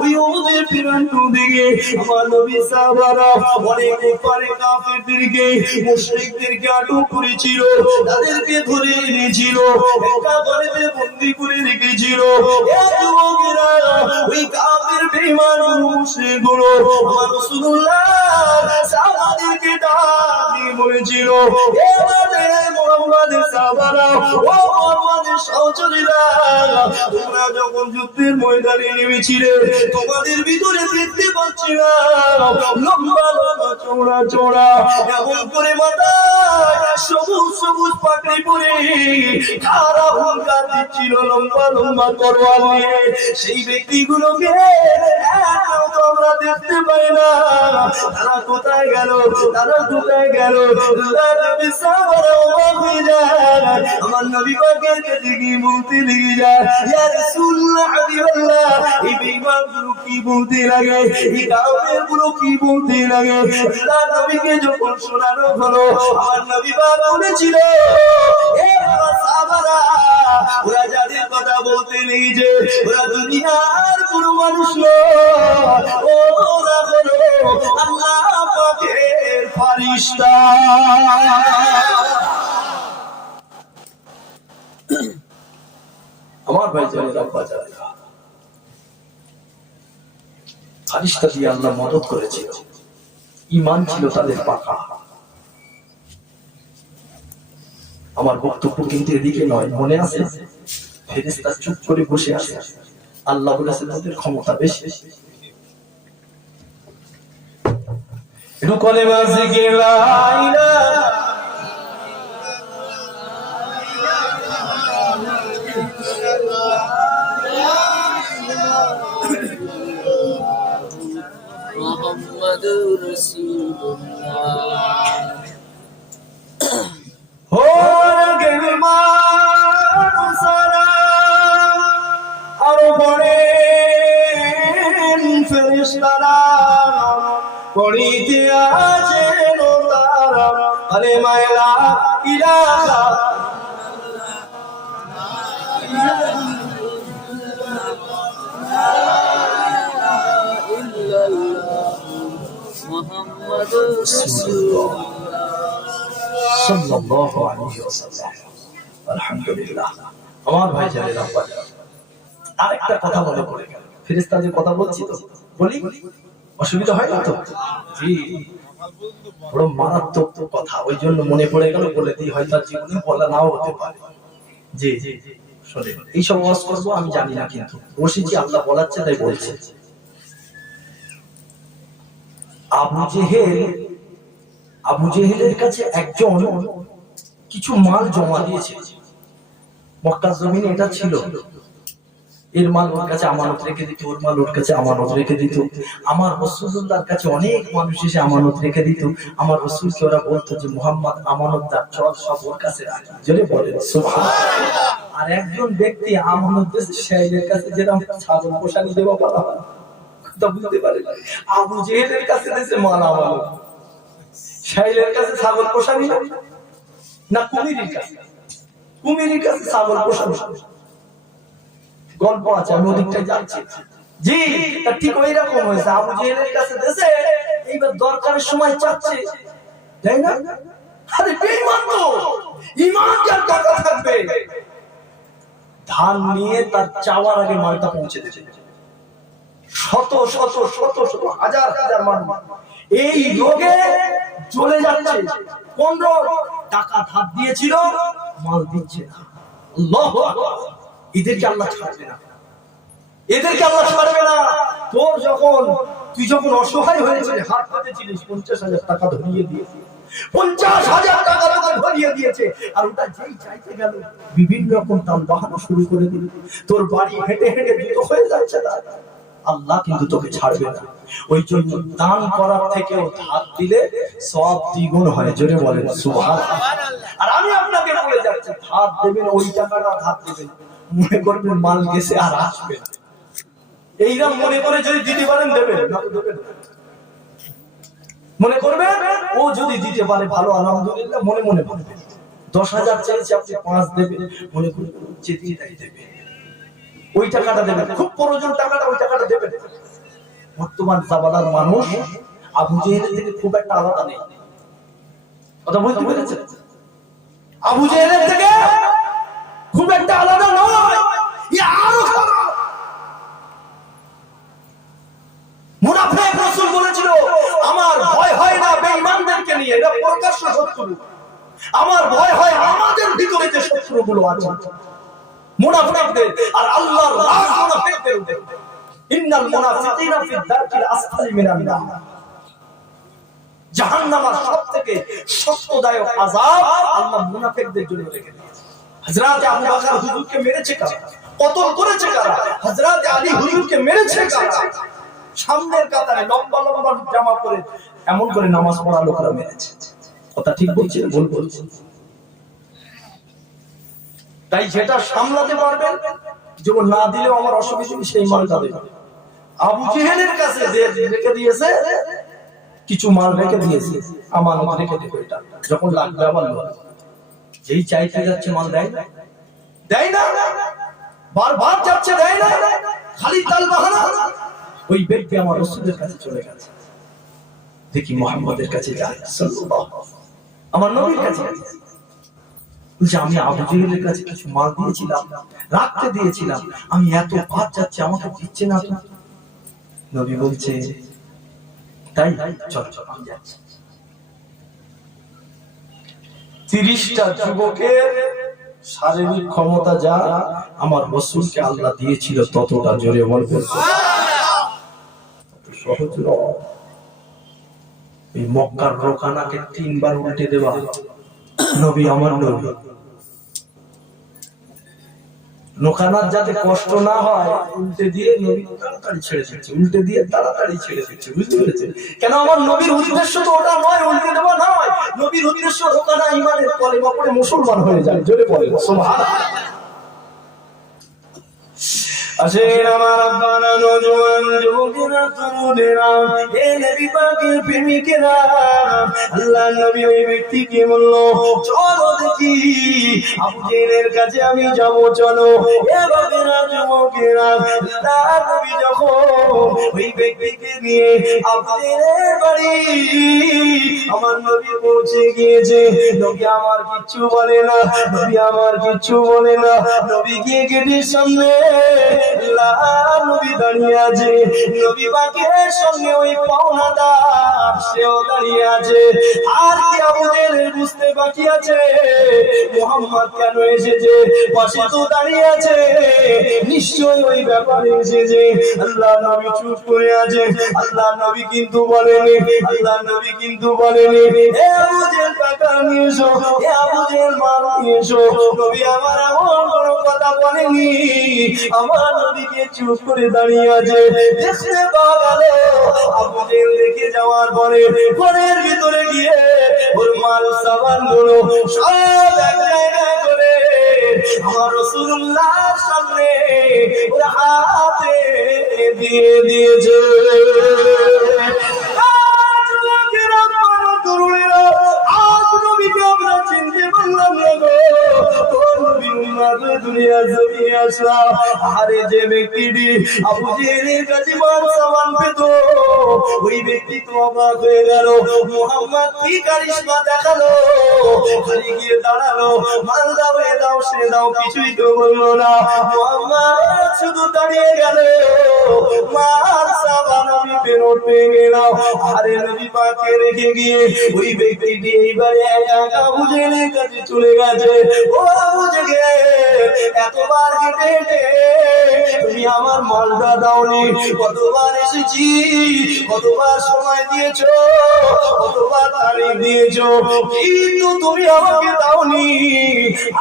ওই ওদের প্রান্ত দিকে আমার নবী সাহাবারা অনেক পারে কাফেরদেরকে মুশরিকদেরকে আটক করেছিল, তাদেরকে ধরে এনেছিল, একটা ঘরেতে বন্দী করে রেখেছিল। এই যুবকেরা ওই কাফের বেঈমান মুশরিকগুলো আমার রাসূলুল্লাহ সাহাবাদেরকে ডাক দিয়ে বলেছিল, এ মুহাম্মাদের সাহাবারা, ও মুহাম্মাদের সহচরীরা, তোমরা যখন যুদ্ধের ময়দানে নেমেছিলে তোমাদের ভিতরে দেখতে পাচ্ছিলাম লম্বা লম্বা চওড়া চওড়া এমন করে মাথায় সবুজ সবুজ পাগড়ি পরে কারা হুঙ্কার দিচ্ছিল লম্বা লম্বা তরোয়াল নিয়ে। সেই ব্যক্তিগুলোকে এখনো তো আমরা দেখতে পাই না, তারা কোথায় গেল, তারা কোথায় গেল? নবী সাহাবারা অবাক হয়ে যায়, আমার নবী পাকের কাছে গিয়ে বলতে লেগে যায়, ইয়া রাসূলুল্লাহ হাবিবাল্লাহ, এই বেঈমানগুলো কি বলতে লাগে, এই কাফেরগুলো কি বলতে লাগে। আল্লাহ নবীকে যখন শোনানো হলো, আমার নবী পাক বলেছিল, এ সাহাবারা, ওরা যাদের কথা বলতে লেগেছে ওরা দুনিয়ার কোনো মানুষ নয়, ওরা হলো আল্লাহ পাকের ফেরেশতা। আমার ভাই জানেরা বাজারেরা ফেরেশতা দিয়ে আল্লাহ মদদ করেছিল, ঈমান ছিল তাদের পাকা। আমার বক্তব্য কিন্তু এদিকে নয়, মনে আছে ফেরেশতা চুপ করে বসে আছে, আল্লাহ বলেছেন তাদের ক্ষমতা বেশি। একটু কলেমা জিকির লা ইলাহা মুহাম্মাদুর রাসূলুল্লাহ। हो गिरमान सारा और बड़े फरिश्तारा पढ़ीते आजे नो तारा अरे मायला इलाहा মুহাম্মাদুর রাসূলুল্লাহ সাল্লাল্লাহু আলাইহি ওয়াসাল্লাম। আলহামদুলিল্লাহ। আমার ভাই জানেরা আরেকটা কথা মনে পড়ে গেল, ফেরেশতাদের কথা বলছি তো, বলি অসুবিধা হয় না তো? জি, বড় মারাত্মক কথা, ওই জন্য মনে পড়ে গেল, বলে দিই, হয়তো জীবনে বলা নাও হতে পারে। জি জি জি, শুনে এই সব ওয়াজ করবো আমি জানি না, কিন্তু বসেছি আল্লাহ বলাচ্ছে তাই বলছে। আবু জেহেলের কাছে একজন কিছু মাল জমা দিয়েছে, মক্কার জমিনে এটা ছিল, এর মাল ওর কাছে আমানত রেখে দিত, ওর মাল ওর কাছে আমানত রেখে দিত। আমার রাসূলুল্লাহর কাছে অনেক মানুষ এসে আমানত রেখে দিত। আমার রাসূলকে ওরা বলতো যে মুহাম্মদ আমানতদার, চল সব ওর কাছে রাখি, জোরে বলেন সুবহানাল্লাহ। আর একজন ব্যক্তি আমানত দিয়েছে শাইলের কাছে, যেরকম ছাগল পোষানি দেওয়া বলা হয়, কথা বুঝতে পারে। আবু জেহেলের কাছে দিয়েছে মাল আমানত, শাইলের কাছে ছাগল পোষানি না কুমিরের কাছে, কুমিরের কাছে ছাগল পোষানি। গল্প আছে, আমি ওদিকটাই যাচ্ছি। জি, তা ঠিক ওই রকম হয়েছে, আবু জেহেলের কাছে দেশে এইবার দরকারের সময় চাচ্ছে, তাই না? আরে বেঈমান তো, ঈমান যার টাকা থাকবে, ধান নিয়ে তার চাওয়ার আগে মালটা পৌঁছে দেবে। শত শত শত শত হাজার হাজার মানুষ এই রোগে চলে যাচ্ছে, 15 টাকা ধার দিয়েছিল, মাল দিচ্ছে না। আল্লাহু আকবার। এদেরকে আল্লাহ ছাড়বে না, এদেরকে আল্লাহ ছাড়বে না। তুই যখন অসহায় হয়েছিলি, হাত পেতেছিলিস, 50,000 টাকা ধরিয়ে দিয়েছিস, 50,000 টাকা তোকে ভরিয়ে দিয়েছে, আর ওটা যেই চাইতে গেল বিভিন্ন রকম দাম বাহানো শুরু করে দিল, তোর বাড়ি হেঁটে হেঁটে জুতো হয়ে যাচ্ছে। আল্লাহ কিন্তু তোকে ছাড়বে না। ওই জন্য দান করার থেকেও ধার দিলে সব দ্বিগুণ হয়। জোরে বলেন সুবহানাল্লাহ। আর আমি আপনাকে বলে যাচ্ছি, ধার দেবেন, ওই টাকাটা ধার দেবেন, মনে করবেন মাল গেছে আর আসবে না, এইরকম মনে করে যদি দিতে পারেন দেবেন, না তো দেবেন না। মনে করবেন ও যদি দিতে পারে ভালো, আলহামদুলিল্লাহ, মনে মনে বলবেন। 10,000 চাইছে, আপনি 5 দেবেন, মনে করে যেতেই তাই দেবেন, ওই টাকাটা দেবেন, খুব প্রয়োজন টাকাটা, ওই টাকাটা দেবেন। বর্তমান জামানার মানুষ আবু জেহেলের থেকে খুব একটা আলাদা নেই। কথা বলতে পেরেছেন? আবু জেহেলের থেকে খুব একটা আলাদা নয়, আরো খারাপ। মুনাফিক রাসূল বলেছিল, আমার ভয় হয় না বেঈমানদেরকে নিয়ে, এটা প্রকাশ্য শত্রু, আমার ভয় হয় আমাদের ভিতরে যে শত্রুগুলো আছে মুনাফিকদের, আর আল্লাহর রাগ মুনাফিকদের উপরে। ইন্নাল মুনাফিকিনা ফি দারকিল আসফালি মিনান নার, জাহান্নামের সবথেকে শক্তদায়ক আযাব আল্লাহ মুনাফিকদের জন্য রেখে দিয়েছে। হযরত আবু বকর হুজুরকে মেরেছে কারা? কতল করেছে কারা? হযরত আলী হুজুরকে মেরেছে কারা? সামনের কাতারে লম্বা লম্বা জামা পরে এমন করে নামাজ পড়া লোকরা মেরেছে। কথা ঠিক বলছি না ভুল বলছি? তাই যেটা সামলাতে পারবেন, যেমন না দিলেও আমার অসুবিধা নেই, সেই মালটা দেবেন। আবু জেহেলের কাছে রেখে দিয়েছে, কিছু মাল রেখে দিয়েছে, আমানত রেখে দেবে, এটা যখন লাগবে আবার যেই চাইতে যাচ্ছে মাল দেয় না, দেয় না, বারবার যাচ্ছে দেয় না, খালি তাল বাহানা। ওই ব্যক্তি আমার রাসূলের কাছে চলে গেছে, দেখি মুহাম্মদের কাছে যায়, সাল্লাল্লাহু আমার নবীর কাছে বলছে, আমি আবু জেহেলের কাছে কিছু মাল দিয়েছিলাম, রাখতে দিয়েছিলাম, আমি এত পাঁচ যাচ্ছে, আমাকে দিচ্ছে না তো। নবী বলছে, তাই চল চল আমি যাচ্ছি। 30টা যুবকের শারীরিক ক্ষমতা যা আমার রাসূলকে আল্লাহ দিয়েছিল ততটা। জোরে বলবেন সহজ নয়। এই মক্কার রোকানাকে 3 বার উল্টে দেওয়া নবী, আমার নবী। রোকানার যাতে কষ্ট না হয় উল্টে দিয়ে নবী তাড়াতাড়ি ছেড়ে দিচ্ছে, উল্টে দিয়ে তাড়াতাড়ি ছেড়ে দিচ্ছে, বুঝতে পেরেছেন? কেন আমার নবীর উদ্দেশ্য তো ওটা নয়, উল্টে দেওয়া নয়। নবীর উদ্দেশ্য রোকানা ঈমানের কলেমা পড়ে মুসলমান হয়ে যায়। জোরে বলেন সুবহানাল্লাহ। আসেন আমার আব্বারা, নওজোয়ান যুবকেরা, তরুণেরা, এ নবী পাকের প্রেমিকেরা, আল্লাহর নবী ওই ব্যক্তিকে বলল, চলো দেখি আবু জেহেলের কাছে আমি যাব, চলো। এ বাবেরা, যুবকেরা, আল্লাহর নবী যখন ওই ব্যক্তিকে নিয়ে আবু জেহেলের বাড়ি আমার নবী পৌঁছে গিয়েছে, নবী আমার কিচ্ছু বলে না, নবী আমার কিচ্ছু বলে না। নবী গিয়ে গেটের সামনে নবী দাঁড়িয়ে আছে, নবী পাকের সঙ্গে ওই পাওনাদার সেও দাঁড়িয়ে আছে। আর কি আবু জেহেল বুঝতে বাকি আছে মুহাম্মদ কেন এসেছে, পাশে তো দাঁড়িয়ে আছে, নিশ্চয়ই ওই ব্যাপারে এসেছে। আল্লাহ নবী চুপ করে আছে। আল্লাহ নবী কিন্তু বলেনি, আল্লাহ নবী কিন্তু বলেনি, হে আবু জেহেল টাকা নিয়ে এসো, হে আবু জেহেল মাল নিয়ে এসো। নবী আমার এমন কোনো কথা বলেনি। আমার নবীকে চুপ করে দাঁড়িয়ে আছে। দেখতে পাওয়া গেল আবু জেহেল দেখে যাওয়ার পরে ঘরের ভিতরে গিয়ে ওর মাল সামান গুলো সব এক জায়গায় করে আমার রাসূলুল্লাহর সামনে ওর হাতে দিয়ে দিয়েছে। দুনিয়া জমিয়ে আসলাম, আরে যে ব্যক্তিটি আবু জেহেলের কাছে মাল সামান পেত, ওই ব্যক্তি তো অবাক হয়ে গেল। মুহাম্মদ কি কারিশমা দেখালো, খালি গিয়ে দাঁড়ালো, মাল দাও, এ দাও, সে দাও, কিছুই তো বললো না। মুহাম্মদ শুধু দাঁড়িয়ে গেল, মাল সামান আমি ফেরত পেয়ে গেলাম। আরে নবী পাককে রেখে গিয়ে ওই ব্যক্তিটি এইবারে একা একা আবু জেহেলের কাছে চলে গেছে। ও আবু জেহেল, এতবার হেঁটে হেঁটে তুমি আমার মালটা দাওনি, কতবার এসেছি, কতবার সময় দিয়েছো, কতবার তারিখ দিয়েছো, কিন্তু তুমি আমাকে দাওনি।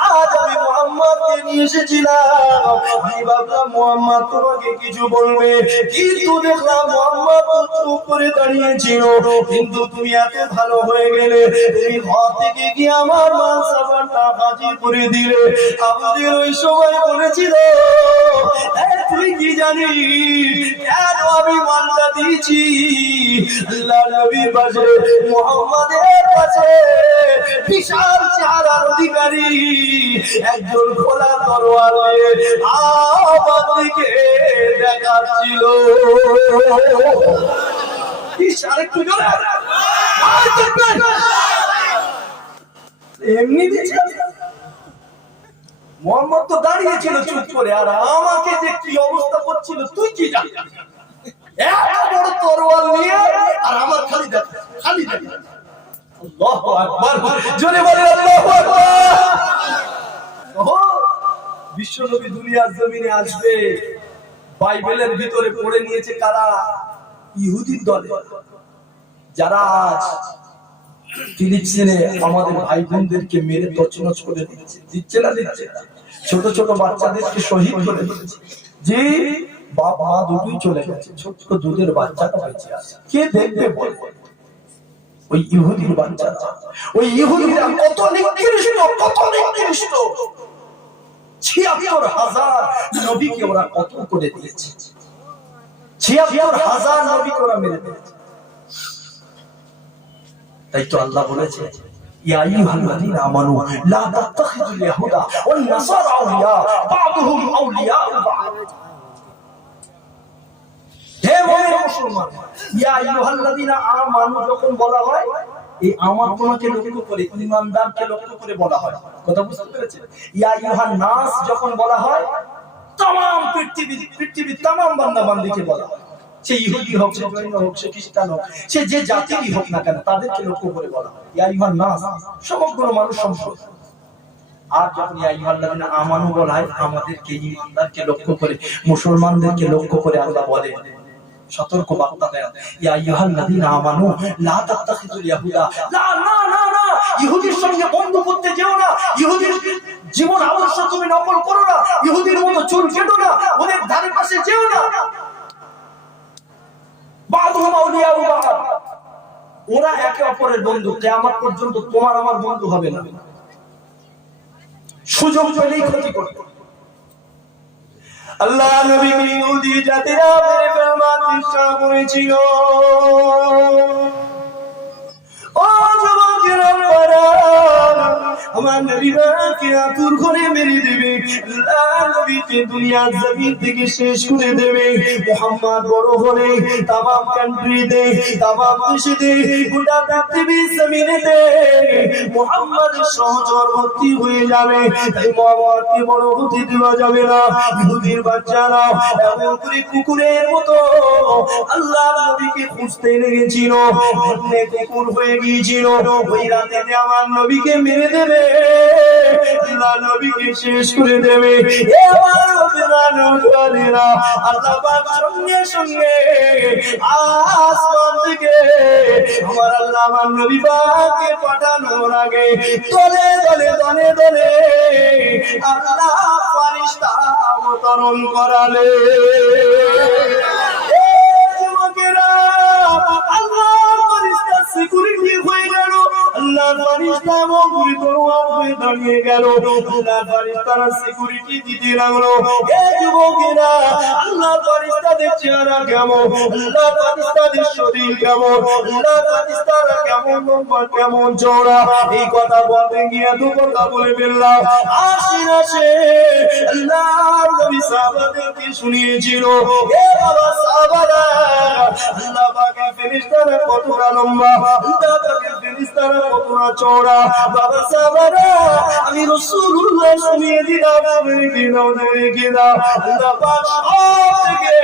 আজ আমি মুহাম্মদকে নিয়ে এসেছিলাম, আমি ভাবলাম মুহাম্মদ তোমাকে কিছু বলবে, কিন্তু দেখলাম মুহাম্মদ চুপ করে দাঁড়িয়েছিল। কিন্তু তুমি এত ভালো হয়ে গেলে, তুমি ঘর থেকে গিয়ে আমার মাল সাবানটা হাজির করে দিলে। আমাদের ওই সময় বলেছিল, তুই কি জানিস কেন আমি মালটা দিয়েছি? আল্লাহ নবীর পাশে, মুহাম্মাদের পাশে বিশাল চেহারার অধিকারী একজন খোলা তরোয়ার নিয়ে আমার দিকে দেখাচ্ছিল। আরেকটু জোরে, এমনি দিচ্ছে। মুহাম্মদ তো দাঁড়িয়েছিল চুপ করে, আর আমাকে যে কি অবস্থা করছিল তুই কি জানিস? এত বড় তরোয়াল নিয়ে আর আমার খালি দেখ, খালি দেখ। আল্লাহু আকবার, জোরে বলে আল্লাহু আকবার। ওহো, বিশ্বনবী দুনিয়ার জমিনে আসবে, বাইবেলের ভিতরে পড়ে নিয়েছে কারা? ইহুদির দলে, যারা আজ ফিলিস্তিনে আমাদের ভাই বোনদেরকে মেরে তছনছ করে দিচ্ছে না দিচ্ছে, ছোট ছোট বাচ্চাদেরকে শহীদ করে দিচ্ছে। যে বাপ মা দুটোই চলে গেছে, ছোট দুধের বাচ্চাটা বেঁচে আছে, কে দেখবে বলে? ওই ইহুদির বাচ্চারা, ওই ইহুদিরা কত নিকৃষ্ট, কত নিকৃষ্ট। ৭৬,০০০ নবীকে ওরা কতল করে দিয়েছে, ৭৬,০০০ নবীকে ওরা মেরে দিয়েছে। তাই তো আল্লাহ বলেছে, ইয়া আইয়ুহাল্লাযীনা আমানু লা তাত্তাখিযুল ইয়াহুদা ওয়ান নাসারা আউলিয়া বা'দুহুম আউলিয়া বা'দ। হে মুমিন মুসলমান, ইয়া আইয়ুহাল্লাযীনা আমানু যখন বলা হয়, এই আমার তোমাকে লক্ষ্য করে, ঈমানদারকে লক্ষ্য করে বলা হয়। কথা বুঝতে পেরেছেন? ইয়া আইয়ুহান নাস যখন বলা হয়, तमाम পৃথিবীর तमाम বান্দা-বান্দীকে বলা হয়। সে ইহুদি হোক, সে জৈন হোক, সে খ্রিস্টান হোক, সে যে জাতিরই হোক না কেন, তাদেরকে লক্ষ্য করে বলা হয় ইয়া আইয়ুহান নাস, সমগ্র মানুষ সম্পর্কে। আর যখন ইয়া আইয়ুহাল্লাযীনা আমানু বলা হয়, আমাদেরকে, ঈমানদারকে লক্ষ্য করে, মুসলমানদেরকে লক্ষ্য করে আল্লাহ বলে, সতর্ক বার্তা দেন, ইয়া আইয়ুহাল্লাযীনা আমানু লা তাত্তাখিযুল ইয়াহুদা, না না না না, ইহুদির সঙ্গে বন্ধু করতে যেও না, ইহুদির জীবন আদর্শ তুমি নকল করো না, ইহুদির মতো চুল কেটো না, ওদের ধারে পাশে যেও না। বা'দুহুম আউলিয়া বা'দ, ওরা একে অপরের বন্ধু, কিয়ামত পর্যন্ত তোমার আমার বন্ধু হবে না, সুযোগ পেলেই ক্ষতি করবে। আল্লাহ নবীকে ইহুদি জাতিরা মেরে ফেলবার চেষ্টা করেছিল। ও যুবকেরা, আমার নবীকে আতুর করে মেরে দেবে, আল্লাহ নবীকে দুনিয়ার জমিন থেকে শেষ করে দেবে। মুহাম্মদ বড় হলে তামাম কান্ট্রিতে, তামাম দেশেতে, গোটা পৃথিবীর জমিনেতে মুহাম্মদের সহচর ভর্তি হয়ে যাবে। তাই মুহাম্মদকে বড় হতে দেওয়া যাবে না। ইহুদির বাচ্চারা এমন করে কুকুরের মতো আল্লাহ নবীকে খুঁজতে লেগেছিল, অন্য কুকুর হয়ে গিয়েছিল। ওই রাতে আমার নবীকে মেরে দেবে, আল্লাহ নবীকে শেষ করে দেবে। এ আমার বেরানোরা, আল্লাহ পাক সঙ্গে সঙ্গে আসমান থেকে আমার আল্লাহ আমার নবী পাককে পাঠানোর আগে দলে দলে দলে দলে আল্লাহ ফেরেশতা অবতরণ করালে। আল্লাহর ফেরেশতা সিকিউরিটি হয়ে গেল, আল্লাহর ফেরেশতা মঙ্গল দরওয়ার হয়ে দাঁড়িয়ে গেল, আল্লাহর ফেরেশতারা সিকিউরিটি দিতে লাগলো। এ যুবকেরা, আল্লাহর ফেরেশতাদের চেহারা কেমন, আল্লাহর ফেরেশতাদের শরীর কেমন, আল্লাহর ফেরেশতারা কেমন লম্বা, কেমন চওড়া, এই কথা বলতে গিয়ে দু কথা বলে ফেললাম। আসেন আসেন, আল্লাহর নবী সাহাবাদেরকে শুনিয়েছিল, এ বাবা সাহাবারা, আল্লাহ পাকের ফেরেশতারা কতটা লম্বা, আল্লাহ পাকের ফেরেশতারা কতটা চওড়া। বাবা সাহাবারা, আমি রাসূলুল্লাহ শুনিয়ে দিলাম, শুনিয়ে দিলাম। আল্লাহ পাক সবথেকে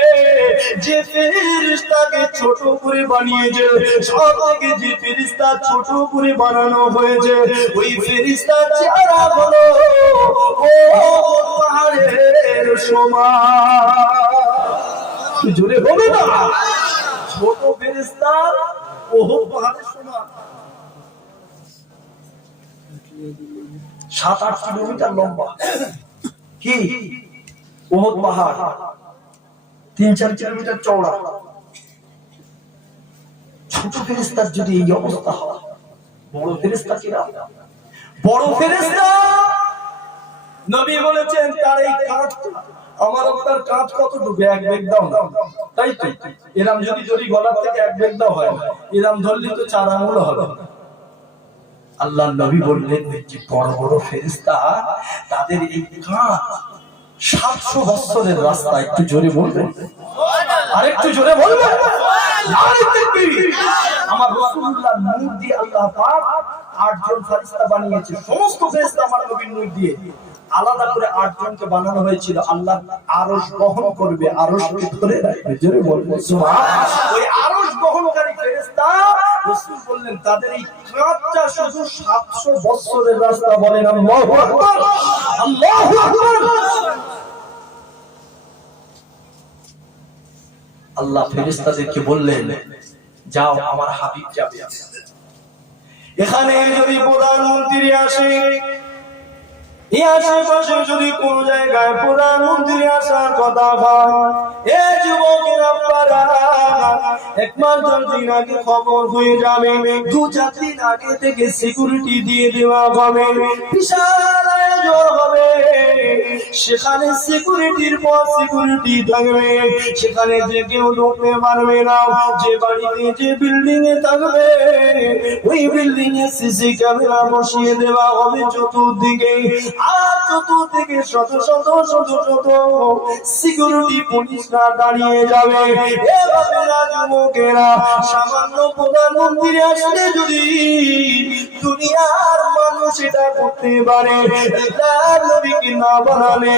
যে ফেরেশতাকে ছোট করে বানিয়েছে, সবথেকে যে ফেরেশতা ছোট করে বানানো হয়েছে, ওই ফেরেশতার চেহারা হলো ও একটু জোরে হবে না? ছোট ফেরেশতা ওহদ পাহাড়ের সমান, 7-8 কিলোমিটার লম্বা। কি ওহদ পাহাড় 3-4 কিলোমিটার চওড়া। ছোট ফেরেশতার যদি এই অবস্থা হয়, বড় ফেরেশতা কিনা? বড় ফেরেশতা নবী বলেছেন তার এই কাঁধটা, আমার আপনার কাঁধ কতটুকু? এক বেগ দাও না, তাই তো? এরম যদি গলার থেকে এক বেগ দাও হয়, এরম ধরলে তো 4 আঙ্গুল হবে। আল্লাহ নবী বললেন যে বড় বড় ফেরেশতা তাদের এই কাঁধ 700 বছরের রাস্তা। একটু জোরে বলবেন, আর একটু জোরে বলবেন। আমার রাসূলুল্লাহ নূর দিয়ে আল্লাহ পাক 8 জন ফেরেশতা বানিয়েছে। সমস্ত ফেরেশতা আমার নবীর নূর দিয়ে, আলাদা করে 8 জনকে বানানো হয়েছিল। আল্লাহ আরশ বহন করবে, আরশকে ধরে রাখবে। জোরে বলবেন সুবহানাল্লাহ। ওই আরশ বহনকারী ফেরেশতা রাসূল বললেন তাদের এই কাঁধটা শুধু 700 বছরের রাস্তা। বলেন আল্লাহু আকবার, আল্লাহু আকবার। আল্লাহ ফেরেশতাদেরকে বললেন যাও, আমার হাবিব যাবে। এখানে যদি প্রধানমন্ত্রী আসে, এই আশেপাশে যদি কোন জায়গায় প্রধানমন্ত্রী আসার কথা হয়, এ যুবকের আপনারা 1 মাস 10 দিন আগে খবর হয়ে যাবে, 2-4 দিন আগে থেকে সিকিউরিটি দিয়ে দেওয়া হবে, বিশাল আয়োজন হবে। সেখানে সিকিউরিটির পর সিকিউরিটি থাকবে, সেখানে যে কেউ ঢুকতে পারবে না। যে বাড়িতে যে বিল্ডিং এ থাকবে, ওই বিল্ডিং এ সিসি ক্যামেরা বসিয়ে দেওয়া হবে চতুর্দিকে। আর চতুর্দিকে শত শত সিকিউরিটি পুলিশরা দাঁড়িয়ে যাবে। এভাবে যুবকেরা, সামান্য প্রধানমন্ত্রী আসলে যদি দুনিয়ার মানুষ এটা করতে পারে, নবীকে না বানালে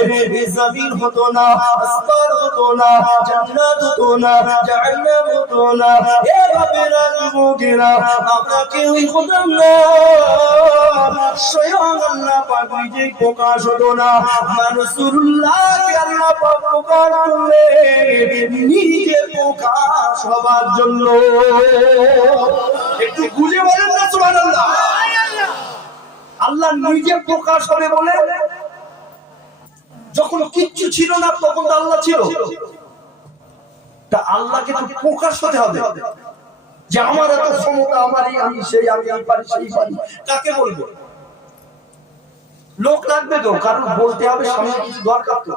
জমিন হতো না, আসমান হতো না, জান্নাত হতো না, জাহান্নাম হতো না। এভাবে যুবকেরা আমরা কেউই হতাম না, স্বয়ং আল্লাহ পাক নিজে প্রকাশ হতো না। রাসূলুল্লাহকে আল্লাহ পাক প্রকাশ করলেন নিজে প্রকাশ হবার জন্য। একটু বুঝে বলেন না সুবহানাল্লাহ। আল্লাহ নিজে প্রকাশ হবে বলে, যখন কিচ্ছু ছিল না তখন তো আল্লাহ ছিল। তা আল্লাহকে তো প্রকাশ হতে হবে যে আমার এত ক্ষমতা, আমারই, আমি সেই, আমি এই পারি সেই পারি। কাকে বলবো? লোক লাগবে তো, কারণ বলতে হবে, সামনে কিছু দরকার তো।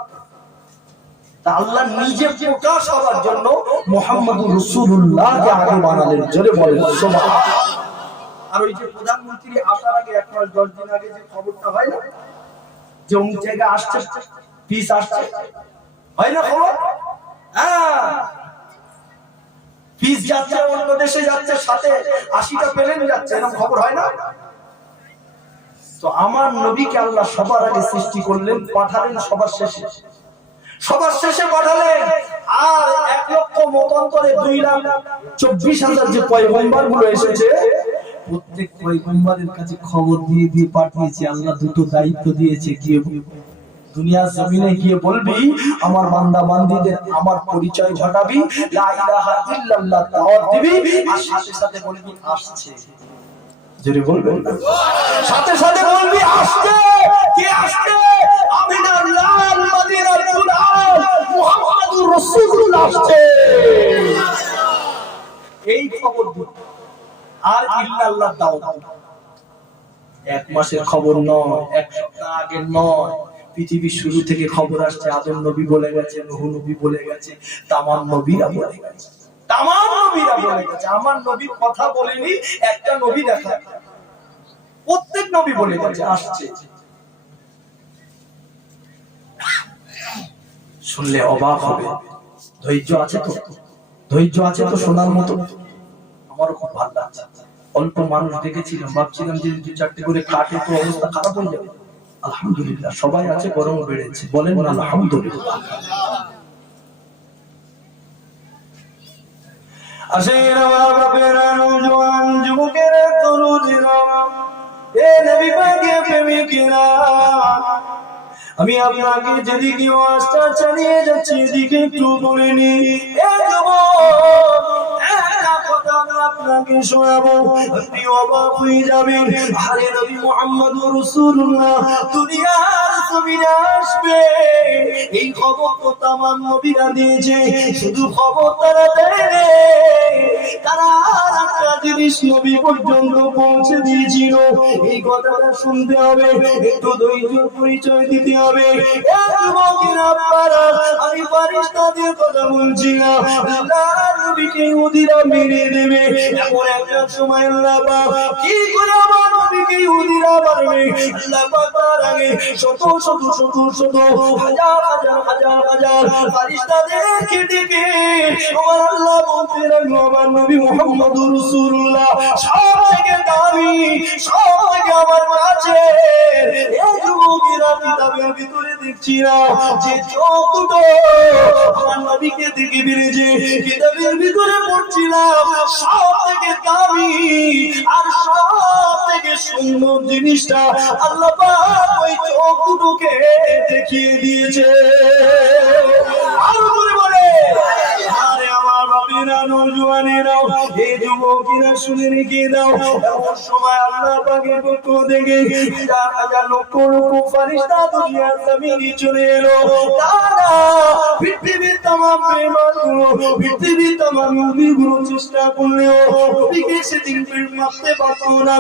তা আল্লাহ নিজে প্রকাশ হওয়ার জন্য মুহাম্মদুর রাসূলুল্লাহকে আগে বানালেন। জোরে বলেন সুবহানাল্লাহ। আর ওই যে প্রধানমন্ত্রী আসার আগে 1 মাস 10 দিন আগে যে খবরটা হয় না, যে অমুক জায়গায় আসছে, পিস আসছে, হয় না খবর? হ্যাঁ, পিস যাচ্ছে, অন্য দেশে যাচ্ছে, সাথে 80টা প্লেন যাচ্ছে, এরকম খবর হয় না? তো আমার নবীকে আল্লাহ সবার আগে সৃষ্টি করলেন, পাঠালেন সবার শেষে। সবার শেষে পাঠালেন। আর 1 লক্ষ মতান্তরে 2,24,000 যে পয়গম্বর গুলো এসেছে, প্রত্যেক পয়গম্বরের কাছে খবর দিয়ে দিয়ে পাঠিয়েছে। আল্লাহ দুটো দায়িত্ব দিয়েছে, গিয়ে দুনিয়ার জমিনে গিয়ে বলবি আমার বান্দা বান্দীদের আমার পরিচয় ঘটাবি, লা ইলাহা ইল্লাল্লাহ দাওয়াত দিবি, আর সাথে সাথে বলবি আসছে। জোরে বলবেন, সাথে সাথে বলবি আসছে। কে আসছে? আমিনার লাল মদিনার দুলাল মুহাম্মদুর রাসূলুল্লাহ আসছে। এই খবর দিন। আর ইল্লাল্লাহ দাওয়াত। 1 মাসের খবর নয়, 1 সপ্তাহ আগের নয়, পৃথিবীর শুরু থেকে খবর আসছে। আদম নবী বলে গেছে, নূহ নবী বলে গেছে, তামাম নবীরা বলে গেছে, তামাম নবীরা বলে গেছে। আমার নবীর কথা বলেনি একটা নবী দেখা, প্রত্যেক নবী বলে গেছে আসছে। শুনলে অবাক হবে। ধৈর্য আছে তো? ধৈর্য আছে তো শোনার মতো? আমারও খুব ভালো লাগছে। অল্প মানুষ দেখেছিলাম, ভাবছিলাম যে 2-4টে করে কাটে তো অবস্থা খারাপ হয়ে যাবে। আলহামদুলিল্লাহ সবাই আছে, বরং বেড়েছে। বলেন না আলহামদুলিল্লাহ। আসেন আমার বাপেরা, নওজোয়ান যুবকেরা, তরুণেরা, এ নবী পাকের প্রেমিকেরা, আমি আপনাকে যেদিকে আওয়াজটা চালিয়ে যাচ্ছি এদিকে একটু বলে নি আপনাকে শোনাবো, আপনি অবাক হয়ে যাবেন। আরে নবী মুহাম্মদুর রাসূলুল্লাহ দুনিয়ার জমিনে আসবে, এই খবর তো তামাম নবীরা দিয়েছে। শুধু খবর তারা দেয়নি, তারা একটা জিনিস নবী পর্যন্ত পৌঁছে দিয়েছিল। এই কথাটা শুনতে হবে, একটু ধৈর্য পরিচয় দিতে হবে। আমি ফারিস্তাদের কথা বলছি না, আল্লাহর নবীকে ইহুদিরা মেরে দেবে। এমন একটা সময় আল্লাহ পাক কি করে আমার নবীকে ইহুদিরা মারবে, আল্লাহ পাক তার আগে শত শত শত শত হাজার হাজার হাজার হাজার ফারিস্তাদেরকে ডেকে আমার আল্লাহ বলতে লাগলো, আমার নবী মুহাম্মদুর রাসূলুল্লাহ সব থেকে দামি, সব থেকে আমার কাছে। এই যুবকেরা কিতাবের ভিতরে দেখছি না যে চোখ দুটো আমার নবীকে দেখে বেরিয়েছে, কিতাবের ভিতরে পড়ছিলাম সব থেকে দামি আর সব থেকে সুন্দর জিনিসটা আল্লাহ পাক ওই চোখ দুটোকে দেখিয়ে দিয়েছে। আরো করে বলে, আরে আমার বাপেরা নওজোয়ানেরাও এই যুবকেরা শুনে রেখে দাও, এমন সময় আল্লাহ পাকের পক্ষ থেকে হাজার হাজার লক্ষ লক্ষ ফেরেশতা দুনিয়ার জমিনে চলে এলো। তারা পৃথিবীর तमाम বেঈমানগুলো, পৃথিবীর तमाम নবীগুলো চেষ্টা করলেও নবীকে সেদিন মারতে পারতো না।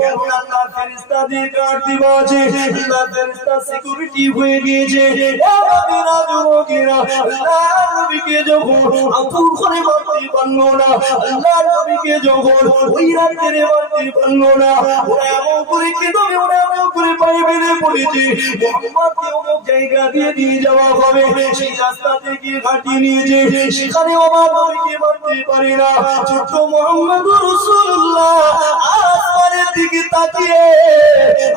কেননা আল্লাহর ফেরেশতাদের গার্ড দেওয়া আছে, আল্লাহর ফেরেশতা সিকিউরিটি হয়ে গিয়েছে। বাবারা যুবকেরা আল্লাহর নবীকে যখন আকুল করে মারতে পারলো না, আল্লাহর নবীকে যখন ওই রাতে মারতে পারলো না, ওরা এমন করে কেঁদে, ওরা এমন করে পায়ে বেঁধে পড়েছে মুহাম্মদকে অমুক জায়গা দিয়ে নিয়ে যাওয়া হবে। সেই রাস্তা থেকে ঘাটি নিয়েছে, সেখানে আমার নবীকে মারতে পারে না। ছোট্ট মুহাম্মদুর রাসূলুল্লাহ আসমানের দিকে তাকিয়ে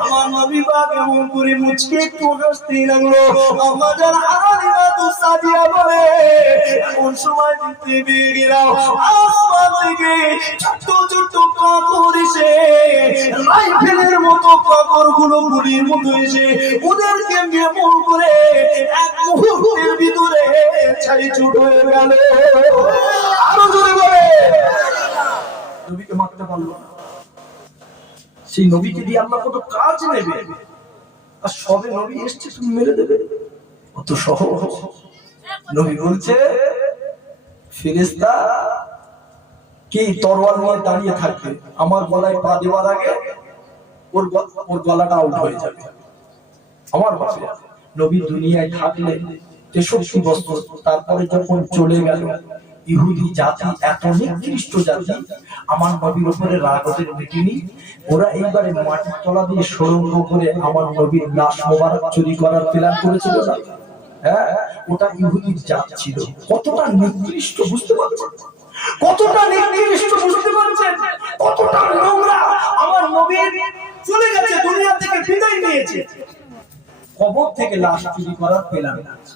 আমার নবী পাক এমন করে মুচকে একটু হাসতে লাগলো। আমাদের হালিমা তো সাদিয়া বলে, এমন সময় দেখতে পেয়ে গেলাম আসমান থেকে ছোট্ট ছোট্ট কাপড় এসে রাইফেলের মতো কাপড়গুলো গুলির মতো এসে ওদেরকে এমন করে এক মুহূর্তের ভিতরে ছাই ছুট হয়ে গেল। আরো জোরে বলে, নবীকে মারতে পারলো না। সেই নবীকে দিয়ে আল্লাহ কত কাজ নেবে, আর সবে নবী এসছে তুমি মেরে দেবে, অত সহজ? নবী বলছে ফেরেশতা কি তরোয়াল নিয়ে দাঁড়িয়ে থাকবে, আমার গলায় পা দেওয়ার আগে ওর গলাটা আউট হয়ে যাবে। আমার বাপে নবী দুনিয়ায় থাকলে 63 বছর, তারপরে যখন চলে গেল ইহুদি জাতি, এত নিকৃষ্ট জাতি, আমার নবীর উপরে রাগ ওদের মিটেনি। ওরা এইবারে মাটির তলা দিয়ে সুড়ঙ্গ করে আমার নবীর লাশ মোবারক চুরি করার প্ল্যান করেছিল না? হ্যাঁ, ওটা ইহুদির জাত ছিল। কতটা নিকৃষ্ট বুঝতে পারছেন? কতটা নিকৃষ্ট বুঝতে পারছেন? কতটা নোংরা! আমার নবীর চলে গেছে, দুনিয়া থেকে বিদায় নিয়েছে, কবর থেকে লাশ চুরি করার প্ল্যান আছে।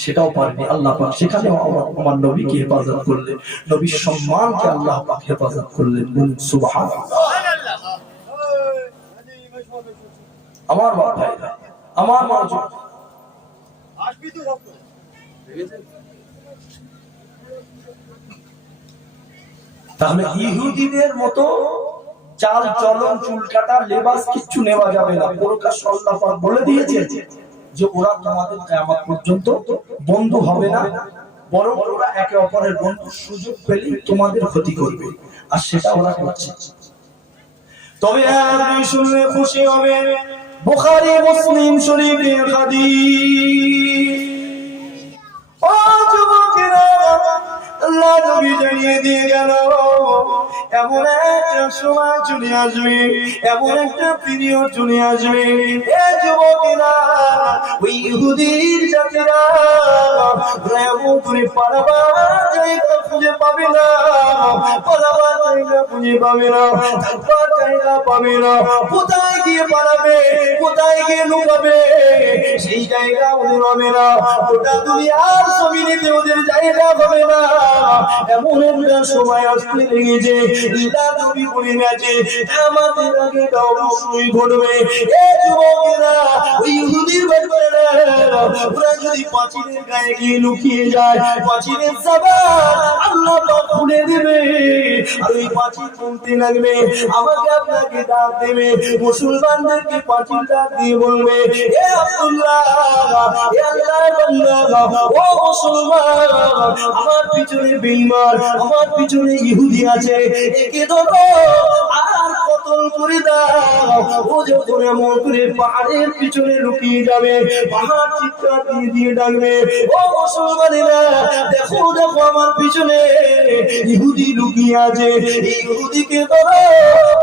সেটাও পারেনি আল্লাহ পাক, সেখানেও আমার নবীকে হেফাজত করলেন, নবীর সম্মানকে আল্লাহ পাক হেফাজত করলেন। সুবহানাল্লাহ। আমার ভাইরা, আমার মনোযোগ, তাহলে ইহুদিদের মতো চাল চলন, চুল কাটা, লেবাস কিচ্ছু নেওয়া যাবে না। প্রকাশ আল্লাহ পাক বলে দিয়েছে যে ওরা তোমাদের কিয়ামত পর্যন্ত বন্ধু হবে না, বরং ওরা একে অপরের বন্ধুর সুযোগ পেলে তোমাদের ক্ষতি করবে, আর সেটা ওরা করছে। তবে আপনি শুনলে খুশি হবেন, বুখারী মুসলিম শরীফের হাদিস। ও যুবকেরা, আল্লাহ নবী জানিয়ে দিয়ে গেল এমন একটা সময় চলে আসবে, এমন একটা পিরিয়ড চলে আসবে, এ যুবকেরা ওই ইহুদির জাতিরা এমন করে পালাবার জায়গা খুঁজে পাবে না, পালাবার জায়গা খুঁজে পাবে না, থাকবার জায়গা পাবে না। কোথায় গিয়ে পালাবে, কোথায় গিয়ে লুকাবে, সেই জায়গা ওদের হবে না। গোটা দুনিয়ার জমিনেতে ওদের জায়গা হবে না। এমন একটা সময় আসতে লেগেছে, আল্লাহ নবী বলে গেছে আমাদের আগে অবশ্যই ঘটবে। এ যুবকেরা, ওই ওরা যদি পাঁচিলের গায়ে গিয়ে লুকিয়ে যায়, পাঁচিলের জবান আল্লাহ পাক খুলে দেবে, আর ওই পাঁচিল বলতে লাগবে, আমাকে আপনাকে ডাক দেবে, মুসলমানদেরকে পাঁচিল ডাক দিয়ে বলবে, এ আব্দুল্লাহ, এ আল্লাহর বান্দা, ও মুসলমান, আমার পিছনে বেঈমান, আমার পিছনে ইহুদি আছে, একে ধরো আর কতল করে দাও। ও যখন এমন করে পাহাড়ের পিছনে লুকিয়ে যাবে, পাহাড় চিৎকার দিয়ে দিয়ে ডাকবে, ও মুসলমানেরা, দেখো দেখো আমার পিছনে ইহুদি লুকিয়ে আছে, এই ইহুদিকে ধরো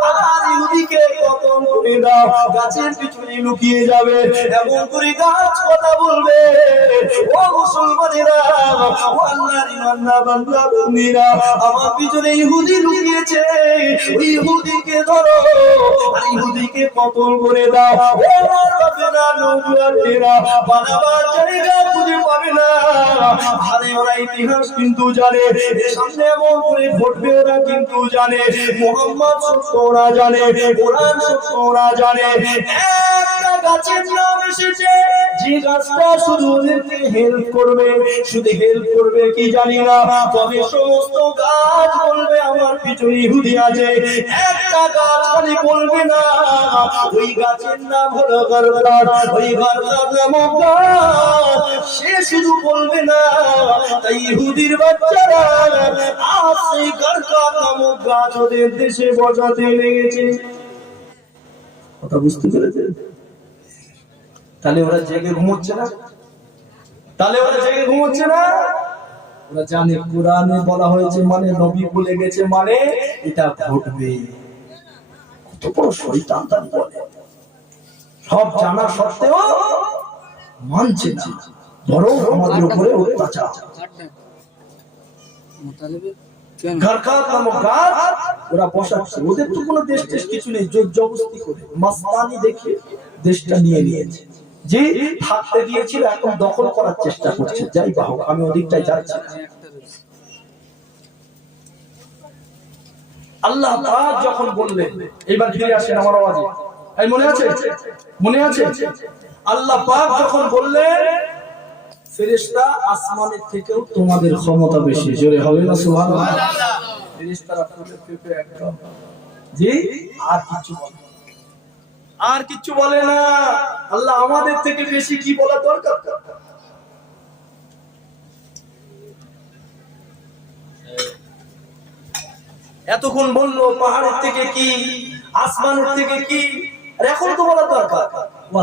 আর ইহুদিকে কতল করে দাও। গাছের পিছনে লুকিয়ে যাবে, এমন করে গাছ কথা বলবে, ও মুসলমানেরা, ও আল্লাহর ইমানদার বান্দা বান্দীরা, আমার পিছনে ইহুদি লুকিয়েছে, ওই ইহুদিকে ধরো আর ইহুদিকে কতল করে দাও। এবার পাবে না নবুয়াতেরা, বানাবার জায়গা খুঁজে পাবে না। আরে ওরা ইতিহাস কিন্তু জানে, এর সামনে এমন করে ঘটবে ওরা কিন্তু জানে, মুহাম্মদ সত্য ওরা জানে, কোরআন সত্য ওরা জানে। একটা গাছের নাম এসেছে, যে গাছটা শুধু ওদেরকে হেল্প করবে, শুধু হেল্প করবে কি জানি না, তবে সমস্ত গাছ বলবে আমার পিছনে ইহুদি আছে। একটা গাছ খালি বলবে না, ওই গাছের নাম হলো গারকাত, ওই গারকাত নামক গাছ, সে শুধু বলবে না, তাই ইহুদির বাচ্চারা আজ সেই গারকাত নামক গাছ ওদের দেশে বসাতে লেগেছে। কথা বুঝতে পেরেছেন? তাহলে ওরা জেগে ঘুমোচ্ছে না, তাহলে ওরা জেগে ঘুমোচ্ছে না, ওরা জানে কোরআনে বলা হয়েছে মানে, নবী বলে গেছে মানে এটা ঘটবে। কত বড় শয়তান তার বলে, সব জানা সত্ত্বেও মানছে না, বরং আমাদের উপরে অত্যাচার। গারকাত নামক গাছ ওরা বসাচ্ছে, ওদের তো কোনো দেশ টেশ কিছু নেই, জোর জবরদস্তি করে মাস্তানি দেখে দেশটা নিয়ে নিয়েছে, যে থাকতে দিয়েছিল এখন দখল করার চেষ্টা করছে। যাই বা হোক, আমি ওদিকটাই যাচ্ছি। আল্লাহ পাক যখন বললেন, এইবার ফিরে আসেন আমার আওয়াজে, এই মনে আছে, মনে আছে, আল্লাহ পাক যখন বললেন ফেরেশতা আসমানের থেকেও তোমাদের ক্ষমতা বেশি, জোরে হবে না সুবহানাল্লাহ। ফেরেশতারা ফুলে ফেপে একদম, জি, আর কিছু বলে, আর কিছু বলে না। আল্লাহ আমাদের থেকে বেশি কি বলা দরকার? এতক্ষণ বললো পাহাড়ের থেকে কি, আসমানের থেকে কি, আর এখন তো বলা দরকার।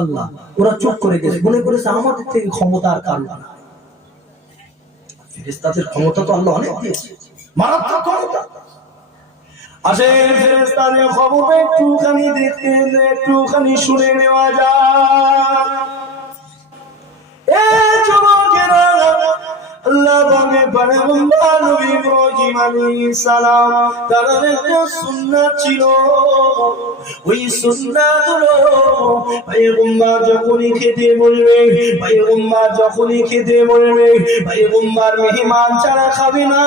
আল্লাহ ওরা চুপ করে গেছে, মনে করেছে আমাদের থেকে ক্ষমতা আর কারণ না। ফেরেশতাদের ক্ষমতা তো আল্লাহ অনেক দিয়েছে, মারাত্মক ক্ষমতা। আসেন ফেরেশতাদের খবর একটুখানি দেখতে, একটুখানি শুনে নেওয়া যাক। এ যুবকেরা, আল্লাহ পাকে পয়গম্বর নবী ইব্রাহিম আলাইহিস সালাম, তার একটা সুন্নাত ছিল, ওই সুন্নাত হলো পয়গম্বর যখনই খেতে বলবে, পয়গম্বর যখনই খেতে বলবে, পয়গম্বর মেহমান ছাড়া খাবে না।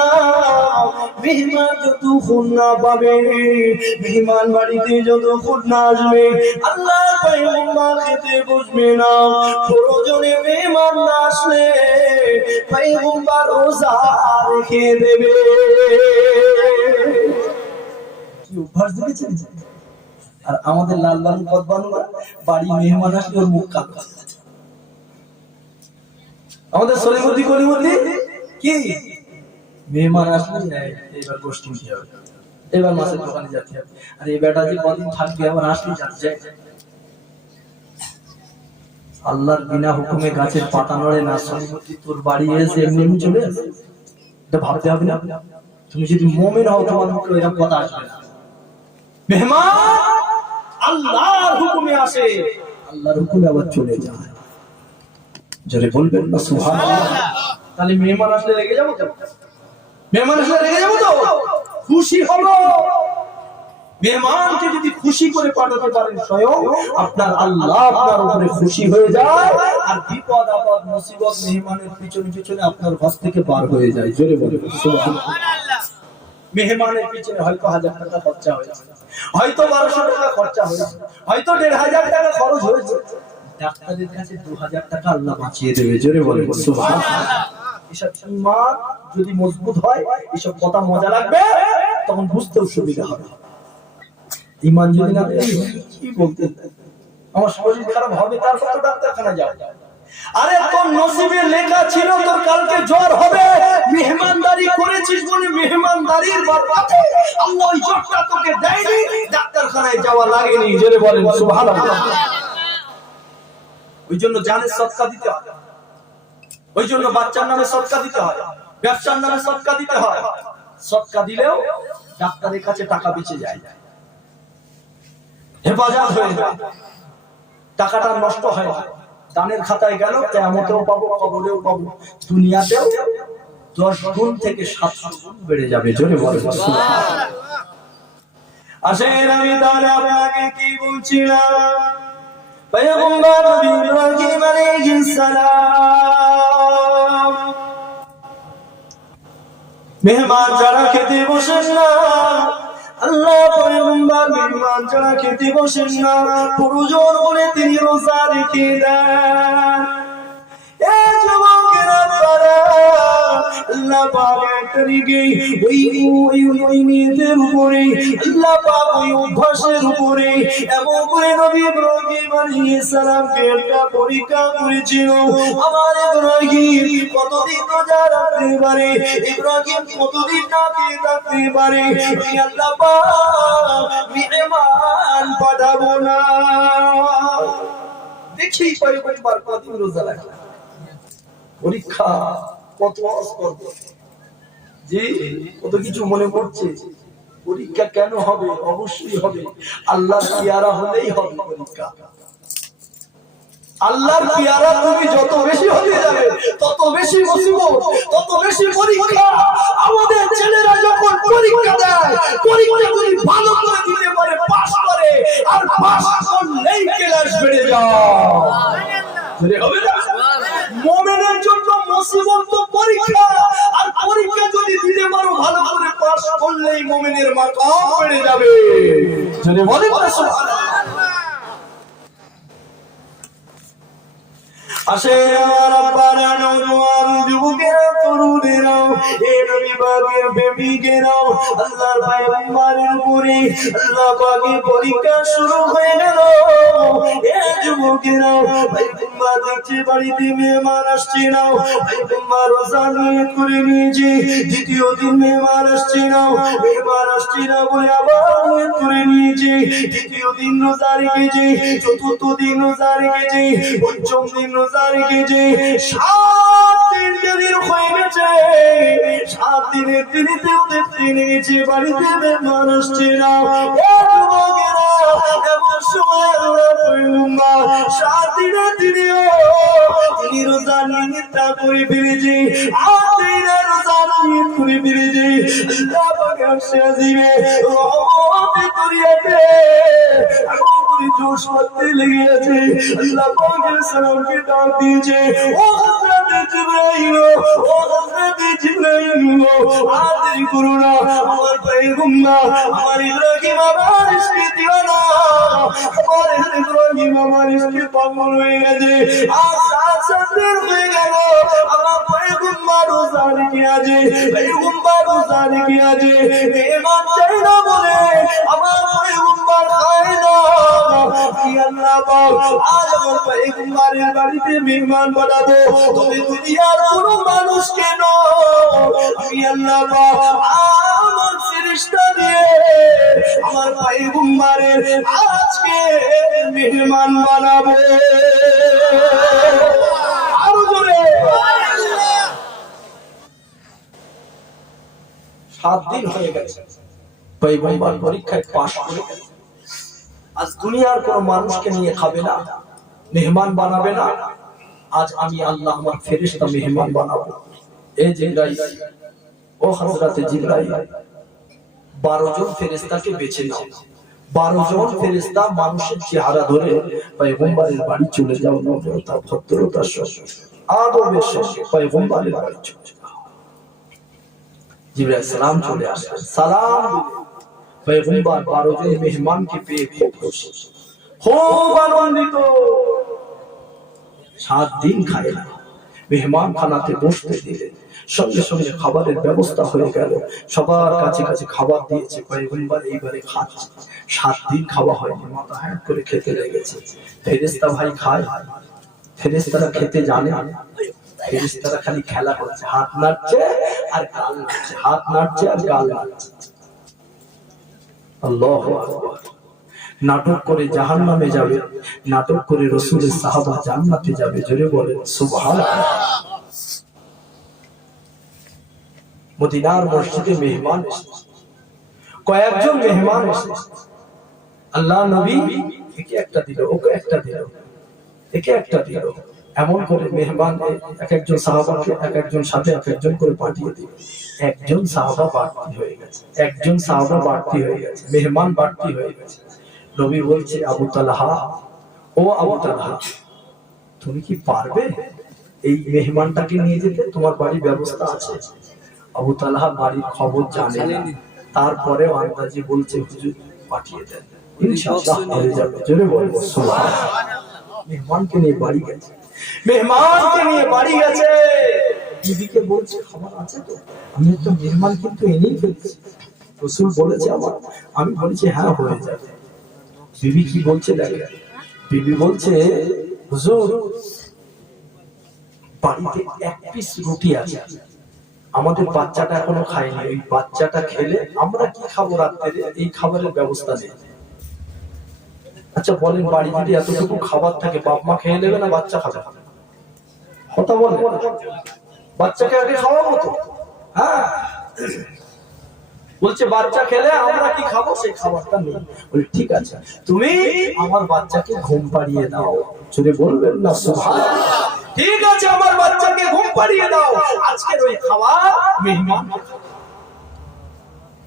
মেহমান যতক্ষণ না পাবে, মেহমান বাড়িতে যতক্ষণ না আসবে, আল্লাহ পয়গম্বর খেতে বসবে না। প্রয়োজনে মেহমান না আসলে পয়গম্বর রোজা রেখে দেবে। কি অভ্যাস দেখেছেন? আর আমাদের লাল বানু কদবানুরা বাড়ি মেহমান আসলে ওর মুখ কালো। আমাদের সলিমুদ্দি কলিমুদ্দি কি মেহমান আসলে এবার গোষ্ঠী নিতে হবে, এবার মাছের দোকানে যেতে হবে, আর এই বেটা যে কদিন থাকবে আবার আসলে যাচ্ছে। আল্লাহর বিনা হুকুমে গাছের পাতা নড়ে না, সলিমুদ্দি তোর বাড়ি এসে এমনি এমনি চলে আসে, এটা ভাবতে হবে না? তুমি যদি মুমিন হও তোমার মুখে এরকম কথা আসবে না। মেহমান আল্লাহর হুকুমে আসে, আল্লাহর হুকুমে আবার চলে যায়। জোরে বলবেন না সুবহানাল্লাহ। তাহলে মেহমান আসলে রেগে যাবো তো? মেহমান আসলে রেগে যাবো তো? খুশি হলো। মেহমানকে যদি খুশি করে পাঠাতে পারেন, স্বয়ং আপনার আল্লাহ আপনার উপরে খুশি হয়ে যায়, আর বিপদ আপদ মুসিবত মেহমানের পিছনে পিছনে আপনার ঘর থেকে পার হয়ে যায়। জোরে বলবেন সুবহানাল্লাহ। মেহমানের পিছনে হয়তো 1000 টাকা খরচা হয়েছে, হয়তো 1200 টাকা খরচা হয়েছে, হয়তো 1500 টাকা খরচ হয়েছে, ডাক্তারের কাছে 2000 টাকা আল্লাহ বাঁচিয়ে দেবে। জোরে বলেন সুবহানাল্লাহ। এসব ঈমান যদি মজবুত হয়, এসব কথা মজা লাগবে, তখন বুঝতেও সুবিধা হবে। ঈমান যদি না থাকে, কি বলতে, আমার শরীর খারাপ হবে, তারপর তো ডাক্তারখানা যাও। আরে তোর নসিবে লেখা ছিল তোর কালকে জ্বর হবে, মেহমানদারি করেছিস বলে মেহমানদারির বরকতে আল্লাহ ওই জ্বরটা তোকে দেয়নি, ডাক্তারখানায় যাওয়া লাগেনি। জোরে বলেন সুবহানাল্লাহ। ওই জন্য জানের সদকা দিতে হয়, ওই জন্য বাচ্চার নামে সদকা দিতে হয়, ব্যবসার নামে সদকা দিতে হয়। সদকা দিলেও ডাক্তারের কাছে টাকা বেঁচে যায়, হেফাজত হয়ে যায়, টাকাটা নষ্ট হয় না। দানের খাতায় গেল, কিয়ামতেও পাবো, কবরেও পাবো, দুনিয়াতেও 10 গুণ থেকে 700 গুণ বেড়ে যাবে। জোরে বলেন সুবহানাল্লাহ। আসেন আমি তাহলে আপনাকে কি বলছিলাম, পয়গম্বর ইব্রাহিম আলাইহিস সালাম মেহমান যারা খেতে বসেন না, আল্লাহ পয়গম্বর মেহমান যারা খেতে বসেন না, প্রয়োজন বলে তিনি রোজা রেখে দেন। এ যুবকেরা তারা আল্লাহ পাকের তরিকে ওই মেয়েদের উপরে, আল্লাহ পাক ওই অভ্যাসের উপরে এমন করে নবী ইব্রাহিম আলাইহিস সালামকে একটা পরীক্ষা করেছিল। আমার ইব্রাহিম কতদিন রোজা রাখতে পারে, ইব্রাহিম কতদিন না খেয়ে থাকতে পারে, আমি আল্লাহ পাক মেহমান পাঠাবো না। দেখি পয়গম্বর কতদিন রোজা রাখে। পরীক্ষা কত জি কত কিছু মনে পড়ছে। পরীক্ষা কেন হবে? অবশ্যই হবে, আল্লাহর পিয়ারা হলেই হবে পরীক্ষা। আল্লাহর পিয়ারা তুমি যত বেশি হতে যাবে, তত বেশি মুসিবত, তত বেশি পরীক্ষা। আমাদের ছেলেরা যখন পরীক্ষা দেয়, পরীক্ষা যদি ভালো করে দিতে পারে, পাস করে, আর পাস করলেই ক্লাস বেড়ে যায়। হবে না? মুমিনের জন্য মুসিবত তো পরীক্ষা, আর পরীক্ষা যদি দিতে পারো ভালো করে, পাস করলেই মুমিনের মাকাম বেড়ে যাবে। যদি বলে সুবহানাল্লাহ। আসে আমার আব্বারা, নওজোয়ান যুবকেরা, তরুণেরা, এই নবী পাকের প্রেমিকেরা, আল্লাহর পয়গম্বরের উপরে আল্লাহ পাকের পরীক্ষা শুরু হয়ে গেল। এই যুবকেরা, পয়গম্বর দেখছে বাড়িতে মেহমান আসছে না, পয়গম্বর রোজা নিয়ত করে নিয়েছে, দ্বিতীয় দিন মেহমান আসছে না, মেহমান আসছে না বলে আবার নিয়ত করে নিয়েছে, তৃতীয় দিন রোজা রেখেছে, চতুর্থ দিন রোজা রেখেছে, পঞ্চম দিন রোজা রেখেছে। 7 দিন যেদিন হয়ে গেছে, 7 দিনের দিনেতেও দেখতে নিয়েছে বাড়িতে মেহমান আসছে না। এমন সময় আল্লাহ পয়গম্বর 7 দিনের দিনেও তিনি রোজা নিয়তটা করে ফেলেছে, 8 দিনের রোজা নিয়ত করে ফেলেছে। আল্লাহ পাক আরশে আজিমে রহমতে দরিয়াতে এমন করে জোশ করতে লেগে আছে। আল্লাহ পাক সালামকে ডাক দিয়েছে, ও হযরত জিবরাইল, ও হযরত জিবরাইল, আর দেরি করো না, আমার পয়গম্বর, আমার ইব্রাহিম আমার ইশকে দিওয়ানা, আমার ইব্রাহিম আমার ইশকে পাগল হয়ে গেছে। আর 7 দিন হয়ে গেল, আমার পয়গম্বর রোজা রেখে আছে, পয়গম্বর রোজা রেখে আছে, মেহমান চাই না বলে আমার পয়গম্বর খায় না। কি আল্লাহ পাক আজ আমার পয়গম্বরের বাড়িতে মেহমান বানাবো, তবে দুনিয়ার কোনো মানুষকে নয়, আমি আল্লাহ পাক আমার ফেরেশতা দিয়ে আমার পয়গম্বরের আজকে মেহমান বানাবো। আরো জোরে 7 দিন হয়ে গেছে, পয়গম্বর পরীক্ষায় পাশ করে গেছে। আজ দুনিয়ার কোন মানুষকে নিয়ে খাবে না, মেহমান বানাবে না, আজ আমি আল্লাহ আমার ফেরেশতা মেহমান বানাবো। এই জিবরাইল, ও হযরত জিবরাইল, 12 জন ফেরেশতাকে বেছে নাও, 12 জন ফেরেশতা মানুষের চেহারা ধরে পয়গম্বরের বাড়ি চলে যাও, নম্রতা ভদ্রতার সঙ্গে আদবের সঙ্গে পয়গম্বরের বাড়ি চলে যাও। জিবরাইল সালাম চলে আসে, সালাম পয়গম্বর 12 জন মেহমানকে পেয়ে খুব খুশি, খুব আনন্দিত। 7 দিন খায় না। মেহমান খানাতে বসতে দিলেন, সঙ্গে সঙ্গে খাবারের ব্যবস্থা হয়ে গেল, সবার কাছে কাছে খাবার দিয়েছে, পয়গম্বর এইবারে খাচ্ছে। 7 দিন খাওয়া হয়নি, মাথা হ্যাঁ করে খেতে লেগেছে। ফেরেশতা ভাই খায়, ফেরেশতারা খেতে জানে, ফেরেশতারা খালি খেলা করছে, হাত নাড়ছে আর গাল নাড়ছে, হাত নাড়ছে আর গাল নাড়ছে। আল্লাহু আকবার। নাটক করে জাহান্নামে যাবে, নাটক করে রাসূলের সাহাবা জান্নাতে যাবে। জোরে বলেন সুবহানাল্লাহ। মদিনার মসজিদে মেহমান এসেছে, কয়েকজন মেহমান এসেছে। আল্লাহ নবী একে একটা দিল, ওকে একটা দিল, একে একটা দিল, এমন করে মেহমান এক একজন সাহাবাকে এক একজন সাথে এক একজন করে পাঠিয়ে দিল। একজন সাহাবা বাড়তি হয়ে গেছে, একজন সাহাবা বাড়তি হয়ে গেছে, মেহমান বাড়তি হয়ে গেছে। নবী বলছে, আবু তালহা, ও আবু তালহা, তুমি কি পারবে এই মেহমানটাকে নিয়ে যেতে? তোমার বাড়ির ব্যবস্থা আছে? আবু তালহা বাড়ির খবর জানে না, তারপরে আন্দাজি বলছে, হুজুর পাঠিয়ে দেন, ইনশাআল্লাহ হয়ে যাবে। জোরে বলবো সুবহানাল্লাহ। মেহমানকে নিয়ে বাড়ি গেছে, মেহমানকে নিয়ে বাড়ি গেছে। বিবিকে বলছে, খাবার আছে তো? আমি একটা মেহমান কিন্তু এনেই ফেলছি, রাসূল বলেছে আমার। আমি বলেছি হ্যাঁ হয়ে যাবে। বিবি কি বলছে দেখে, বিবি বলছে, হুজুর বাড়িতে 1 পিস রুটি আছে, আমাদের বাচ্চাটা এখনো খায়নি, ওই বাচ্চাটা খেলে আমরা কি খাবো রাত্রে, এই খাবারের ব্যবস্থা নেই। আচ্ছা বলেন, বাড়ি যদি এতটুকু খাবার থাকে, বাপ মা খেয়ে নেবে না বাচ্চা খাবে? কথা বলে, বাচ্চাকে আগে খাওয়াবো তো। হ্যাঁ, বলছে বাচ্চা খেলে আমরা কি খাবো, সেই খাবারটা নেই। বলে ঠিক আছে, তুমি আমার বাচ্চাকে ঘুম পাড়িয়ে দাও। জোরে বলবেন না সুবহানাল্লাহ। ঠিক আছে, আমার বাচ্চাকে ঘুম পাড়িয়ে দাও, আজকের ওই খাবার মেহমান।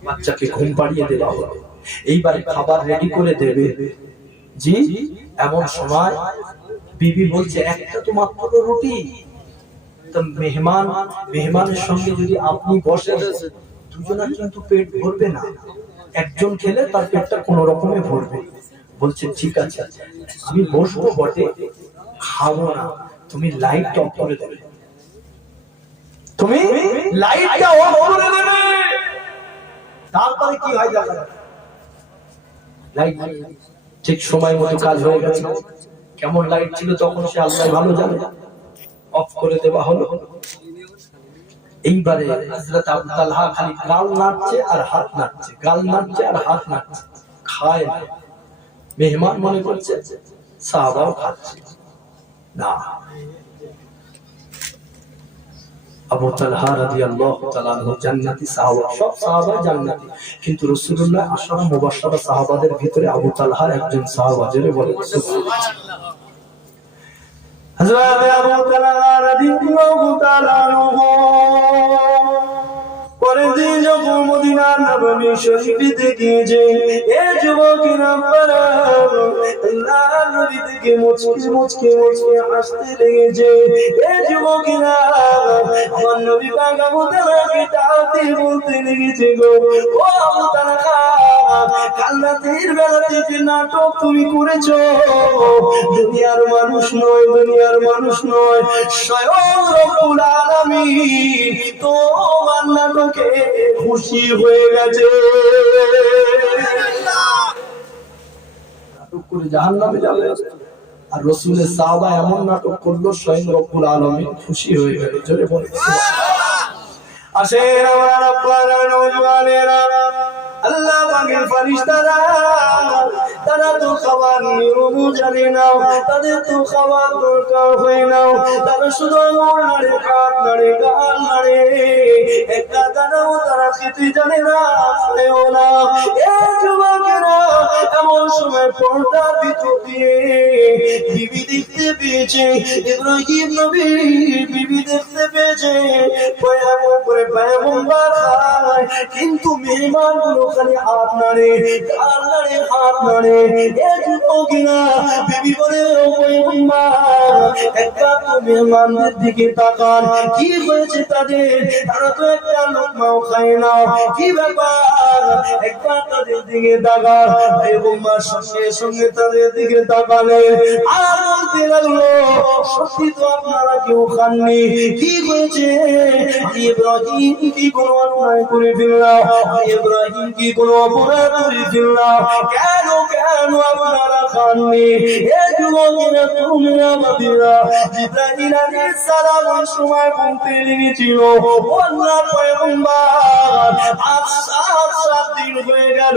বাচ্চাকে ঘুম পাড়িয়ে দেওয়া হলো, এইবারে খাবার রেডি করে দেবে। জি, এমন সময় বিবি বলছে, একটা তো মাত্র রুটি, তো মেহমানের সঙ্গে যদি আপনি বসেন, দুজনের কিন্তু পেট ভরবে না, একজন খেলে তার পেটটা কোন রকমে ভরবে। বলছে ঠিক আছে, আমি বসবো বটে, খাবো না, তুমি লাইটটা অফ করে দেবে, তুমি লাইটটা অফ করে দেবে। তারপরে কি হয় দেখা যাবে। লাইট ঠিক সময় মতো কাজ হয়ে গেছে। কেমন লাইট ছিল তখন সে আল্লাহ ভালো জানে, অফ করে দেওয়া হলো। এইবারে হযরত আবু তালহা খালি গাল নাড়ছে আর হাত নাড়ছে, গাল নাড়ছে আর হাত নাড়ছে, খায় না। মেহমান মনে করছে সাহাবাও খাচ্ছে না। আবু তালহা রাদিয়াল্লাহু তাআলা আনহু জান্নাতি সাহাবা, সব সাহাবা জান্নাতি, কিন্তু রাসূলুল্লাহ আশারা মুবাশশারা সাহাবাদের ভিতরে আবু তালহা একজন সাহাবা। জোরে বলেন সুবহানাল্লাহ। হযরত আবু তালহা রাদিয়াল্লাহু তাআলা আনহু পরে দিন যখন মদিনার নববী শরীফে গিয়েছে, এ যুবকেরা আপনারা আল্লাহ নবী থেকে মুচকি মুচকি মুচকি হাসতে লেগেছে। এ যুবকেরা আমার নবী পাক আবু তালহাকে ডাকতে বলতে লেগেছে, গো ও আবু তালহা, কাল রাতের বেলাতে যে নাটক তুমি করেছো, দুনিয়ার মানুষ নয়, দুনিয়ার মানুষ নয়, স্বয়ং রব্বুল আলামিন তোমার নাটকে খুশি হয়ে গেছে। নাটক করে জাহান্নামে যাবে, আর রাসূলের সাহাবা এমন নাটক করলো, স্বয়ং রব্বুল আলামিন খুশি হয়ে গেল। জোরে বলে সুবহানাল্লাহ। আসেন আমার আব্বারা, নওজওয়ানেরা, আল্লাহ পাকের ফেরেশতারা, তারা তো খাবার নিয়ম জানে না, তাদের তো খাবার দরকার হয় না, তারা শুধু আঙুল নাড়ে, হাত নাড়ে, গাল নাড়ে, একটা দানাও তারা খেতে জানে না, খায়ও না। এই যুবকেরা এমন সময় পর্দার ভিতর দিয়ে বিবি দেখতে পেয়েছে, ইব্রাহিম নবী বিবি দেখতে পেয়েছে, পয়গম্বর খায়, কিন্তু মেহমানগুলো খালি হাত নাড়ে, গাল নাড়ে, হাত নাড়ে। এই যুবকেরা বিবি বলে, ও পয়গম্বর, একটা তো মেহমানদের দিকে তাকান, কি হয়েছে তাদের, তারা তো একটা লোকমাও খায় না, কি ব্যাপার, একবার তাদের দিকে তাকান। পয়গম্বর সঙ্গে সঙ্গে তাদের দিকে তাকালেন আর বলতে লাগলো, সত্যি তো আপনারা কেউ খাননি, কি হয়েছে? ইব্রাহিম কি কোনো অন্যায় করে ফেললাম? ইব্রাহিম কি কোনো অপরাধ করে ফেললাম? কেন কেন আপনারা খাননি? এ যুবকেরা, তোমরা বাবারা, জিবরাইল আলাইহিস সালাম ওই সময় বলতে লেগেছিল, ও আল্লাহর পয়গম্বর, আজ 7 দিন হয়ে গেল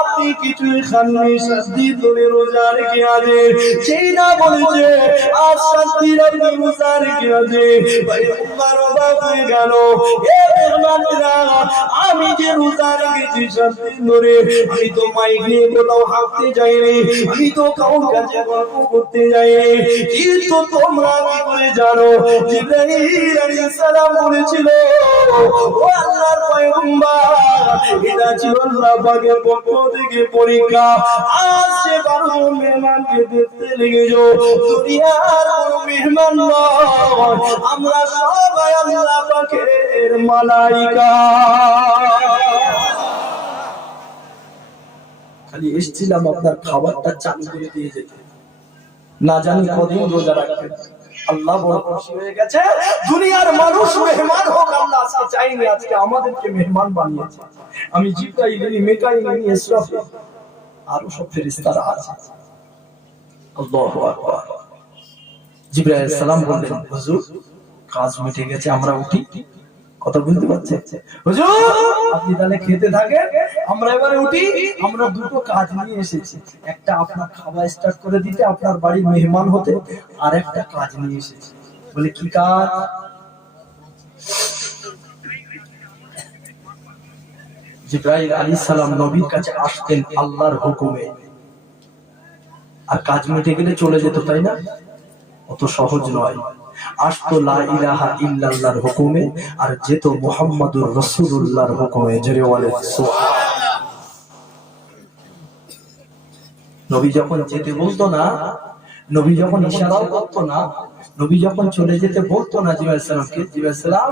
আপনি কিছুই খাননি, 7 দিন ধরে রোজা রেখে আছেন। সেই না বলেছে আজ 7 দিন আপনি রোজা রেখে আছেন, পয়গম্বর অবাক হয়ে গেল। এ মেহমানেরা, আমি যে রোজা রেখেছি 7 দিন ধরে, আমি তো মাইক নিয়ে কোথাও হাঁটতে যাইনি, আমি তো কারোর কাছে গল্প করতে যাইনি, কিন্তু তোমরা কি করে জানো? জিবরাইল আলাইহিস সালাম বলেছিল, ও আল্লাহর পয়গম্বর, এটা ছিল আল্লাহ পাকের পক্ষ থেকে পরীক্ষা। আজ সে 12 জন মেহমানকে দেখতে লেগেছো, দুনিয়ার কোন মেহমান নয়, আমরা সবাই আল্লাহ পাকের মালাইকা। খালি এসেছিলাম আপনার খাবারটা চালু করে দিয়ে যেতে, না জানি কদিন রোজা রাখবেন। আল্লাহ বড় খুশি হয়ে গেছে, দুনিয়ার মানুষ মেহমান হোক, আল্লাহ আজকে চাইনি, আজকে আমাদেরকে মেহমান বানিয়েছে। আমি জিবরাইল, মিকাইল, ইসরাফিল, আরো সব ফেরেশতারা আছে। আল্লাহু আকবার। জিবরাইল আলাইহিস সালাম বললেন, হুজুর কাজ মিটে গেছে, আমরা উঠি। কথা বুঝতে পারছেন? হুজুর আপনি তাহলে খেতে থাকেন, আমরা এবারে উঠি। আমরা দুটো কাজ নিয়ে এসেছি, একটা আপনার খাবার স্টার্ট করে দিতে, আপনার বাড়ির মেহমান হতে, আর একটা কাজ নিয়ে এসেছি। বলে কি কাজ? জিবরাইল আলাইহিস সালাম নবীর কাছে আসতেন আল্লাহর হুকুমে, আর কাজ মিটে গেলে চলে যেত, তাই না? অত সহজ নয়। আসতো লা ইলাহা ইল্লাল্লাহর হুকুমে, আর যেত মুহাম্মাদুর রাসূলুল্লাহর হুকুমে। জোরে বলেন সুবহানাল্লাহ। নবী যখন যেতে বলতো না, নবী যখন ইশারাও করতো না, নবী যখন চলে যেতে বলতো না জিবরাইল সালামকে, জিবরাইল সালাম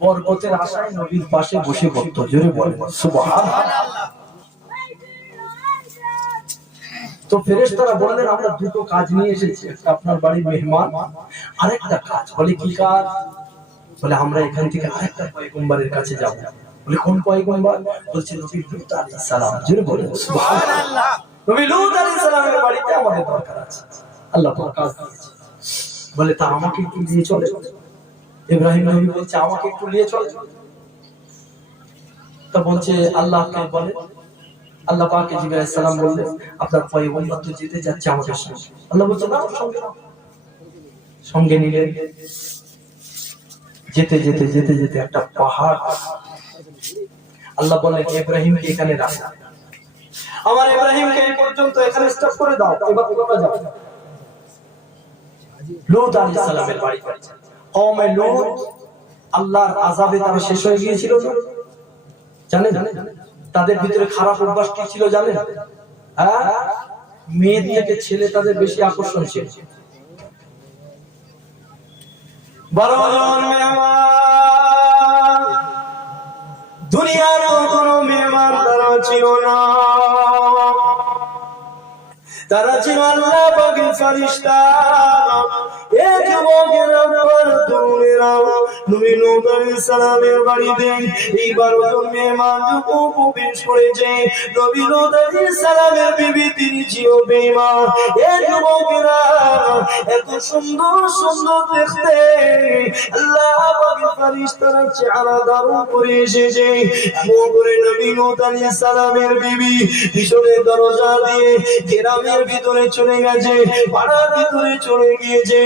বরকতের আশায় নবীর পাশে বসে পড়তো। জোরে বলেন সুবহানাল্লাহ। তো ফেরেশতারা বললেন, আমরা দুটো কাজ নিয়ে এসেছি, একটা আপনার বাড়ির মেহমান, আরেকটা কাজ। বলে কি কাজ? বলে আমরা এখান থেকে আরেকটা পয়গম্বরের কাছে যাব। বলে কোন পয়গম্বর? বলছে নবী লূত আলাইহিস সালাম। জোরে বলেন সুবহানাল্লাহ। নবী লূত আলাইহিস সালামের বাড়িতে আমাদের দরকার আছে, আল্লাহ পাক কাজ দিয়েছে। বলে তা আমাকে একটু নিয়ে চলে। ইব্রাহিম নবী বলছে আমাকে একটু নিয়ে চলে। তা বলছে আল্লাহকে বলে, আল্লাহ পাক জিবরাইল আলাইহিস সালাম বললেন, আপনার পয়গম্বর তো যেতে যাচ্ছে আমাদের সঙ্গে। আল্লাহ বলছে না, সঙ্গে নিলেন। যেতে যেতে যেতে যেতে একটা পাহাড়, আল্লাহ বললেন ইব্রাহিমকে এখানে রাখ, আমার ইব্রাহিমকে এই পর্যন্ত এখানে স্টপ করে দাও, এবার তোমরা যাও। লূত আলাইহিস সালামের বাড়ি, কওমে লূত আল্লাহর আযাবে তারা শেষ হয়ে গিয়েছিল, জানেন? তাদের ভিতরে খারাপ অভ্যাস কি ছিল জানেন? হ্যাঁ, মেয়ে থেকে ছেলে তাদের বেশি আকর্ষণ ছিল। 12 জন মেহমান, দুনিয়ার কোনো মেহমান তারা ছিল না, তারা ছিল আল্লাহ পাকের ফেরেশতা। এ যুবকেরা, তরুণেরা, নবী লূত আলাইহিস সালামের বাড়িতে এই 12 জন মেহমান যখন প্রবেশ করেছে, নবী লূত আলাইহিস সালামের বিবি তিনি ছিল বেঈমান। এ যুবকেরা, এত সুন্দর সুন্দর দেখতে আল্লাহ পাকের ফেরেশতারা চেহারা ধারণ করে এসেছে। এমন করে নবী লূত আলাইহিস সালামের বিবি পিছনের দরজা দিয়ে গ্রামের ভিতরে চলে গেছে, পাড়ার ভিতরে চলে গিয়েছে।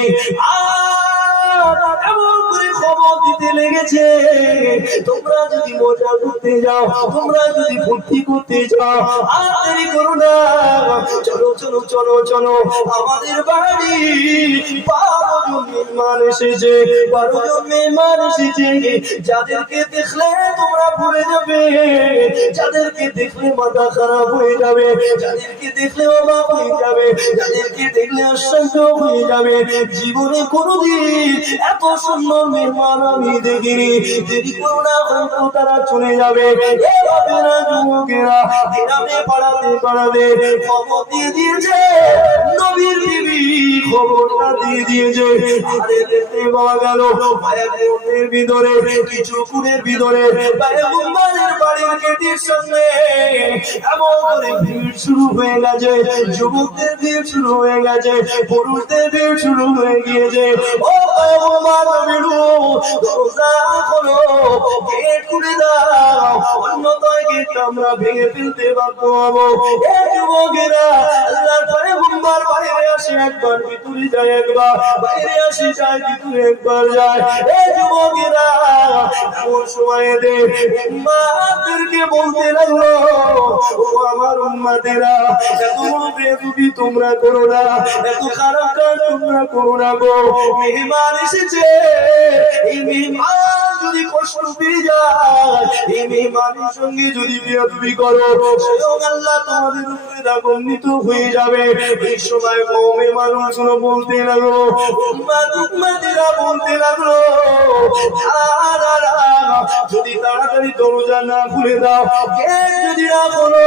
এমন করে খবর দিতে লেগেছে, তোমরা যদি মজা করতে যাও, তোমরা যদি ফুর্তি করতে যাও, আর দেরি করো না, চলো চলো চলো চলো, আমাদের বাড়ি 12 জন মেহমান এসেছে, 12 জন মেহমান এসেছে, যাদেরকে দেখলে তোমরা ভুলে যাবে, যাদেরকে দেখলে মাথা খারাপ হয়ে যাবে, যাদেরকে দেখলে অবাক হয়ে যাবে, যাদেরকে দেখলে অশান্ত হয়ে যাবে। জীবনে কোনোদিন এত সুন্দর মেহমান আমি দেখিনি, দেরি করো না, হয়তো তারা চলে যাবে। এভাবে না যুবকেরা গ্রামে পাড়াতে পাড়াতে খবর দিয়ে দিয়েছে, নবীর বিবি খবরটা দিয়ে দিয়েছে। আরে দেখতে পাওয়া গেল পায়গম্বরের ভিতরে কিছু কুনের ভিতরে পায়গম্বরের বাড়ির গেটের সামনে এমন করে ভিড় শুরু হয়ে গেছে, যুবকদের ভিড় শুরু হয়ে গেছে, পুরুষদের ভিড় শুরু হয়ে গিয়েছে। ও পায়গম্বর নবীরু, দরজা খোলো, গেট খুলে দাও, অন্যথায় গেট আমরা ভেঙে ফেলতে বাধ্য হব। এই যুবকেরা আল্লাহর পয়গম্বর বাইরে আসে একবার, ভিতরে যায় একবার, বাইরে আসে যায় ভিতরে একবার যায়। এই যুবকেরা এমন সময় উম্মাদেরকে বলতে লাগলো, ও আমার উম্মাদেরা, এত বেয়াদবি তোমরা করো না, এত খারাপ কাজ তোমরা করো না গো। মেহমান এসেছে, এই মেহমান যদি কষ্ট পেয়ে যায়, এই মেহমানের সঙ্গে যদি বেয়াদবি করো, স্বয়ং আল্লাহ তোমাদের উপরে রাগান্বিত হয়ে যাবে। এই সময় কওমে মানুষগুলো বলতে লাগলো, উম্মাদেরা বলতে লাগলো, যদি তাড়াতাড়ি দরজা না খুলে দাও, গেট যদি না খোলো,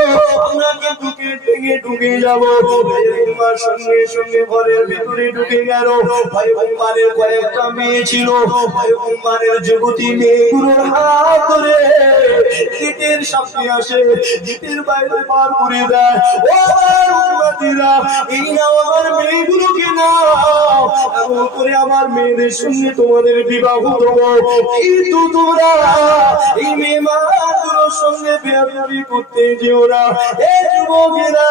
আমরা কিন্তু গেট ভেঙে ঢুকে যাবো। পয়গম্বর সঙ্গে সঙ্গে ঘরের ভিতরে ঢুকে গেল। পয়গম্বরের কয়েকটা মেয়ে ছিল, পয়গম্বরের যুবতী মেয়েগুলোর হাত ধরে গেটের সামনে আসে, গেটের বাইরে পার করে দেয়। ও আমার উম্মতিরা, এই নাও আমার মেয়েগুলোকে নাও, এমন করে আমার মেয়েদের সঙ্গে তোমাদের বিবাহ দেবো। কিন্তু তোমরা এই মেহমানগুলোর সঙ্গে বেয়াদবি করতে যেও না। এই যুবকেরা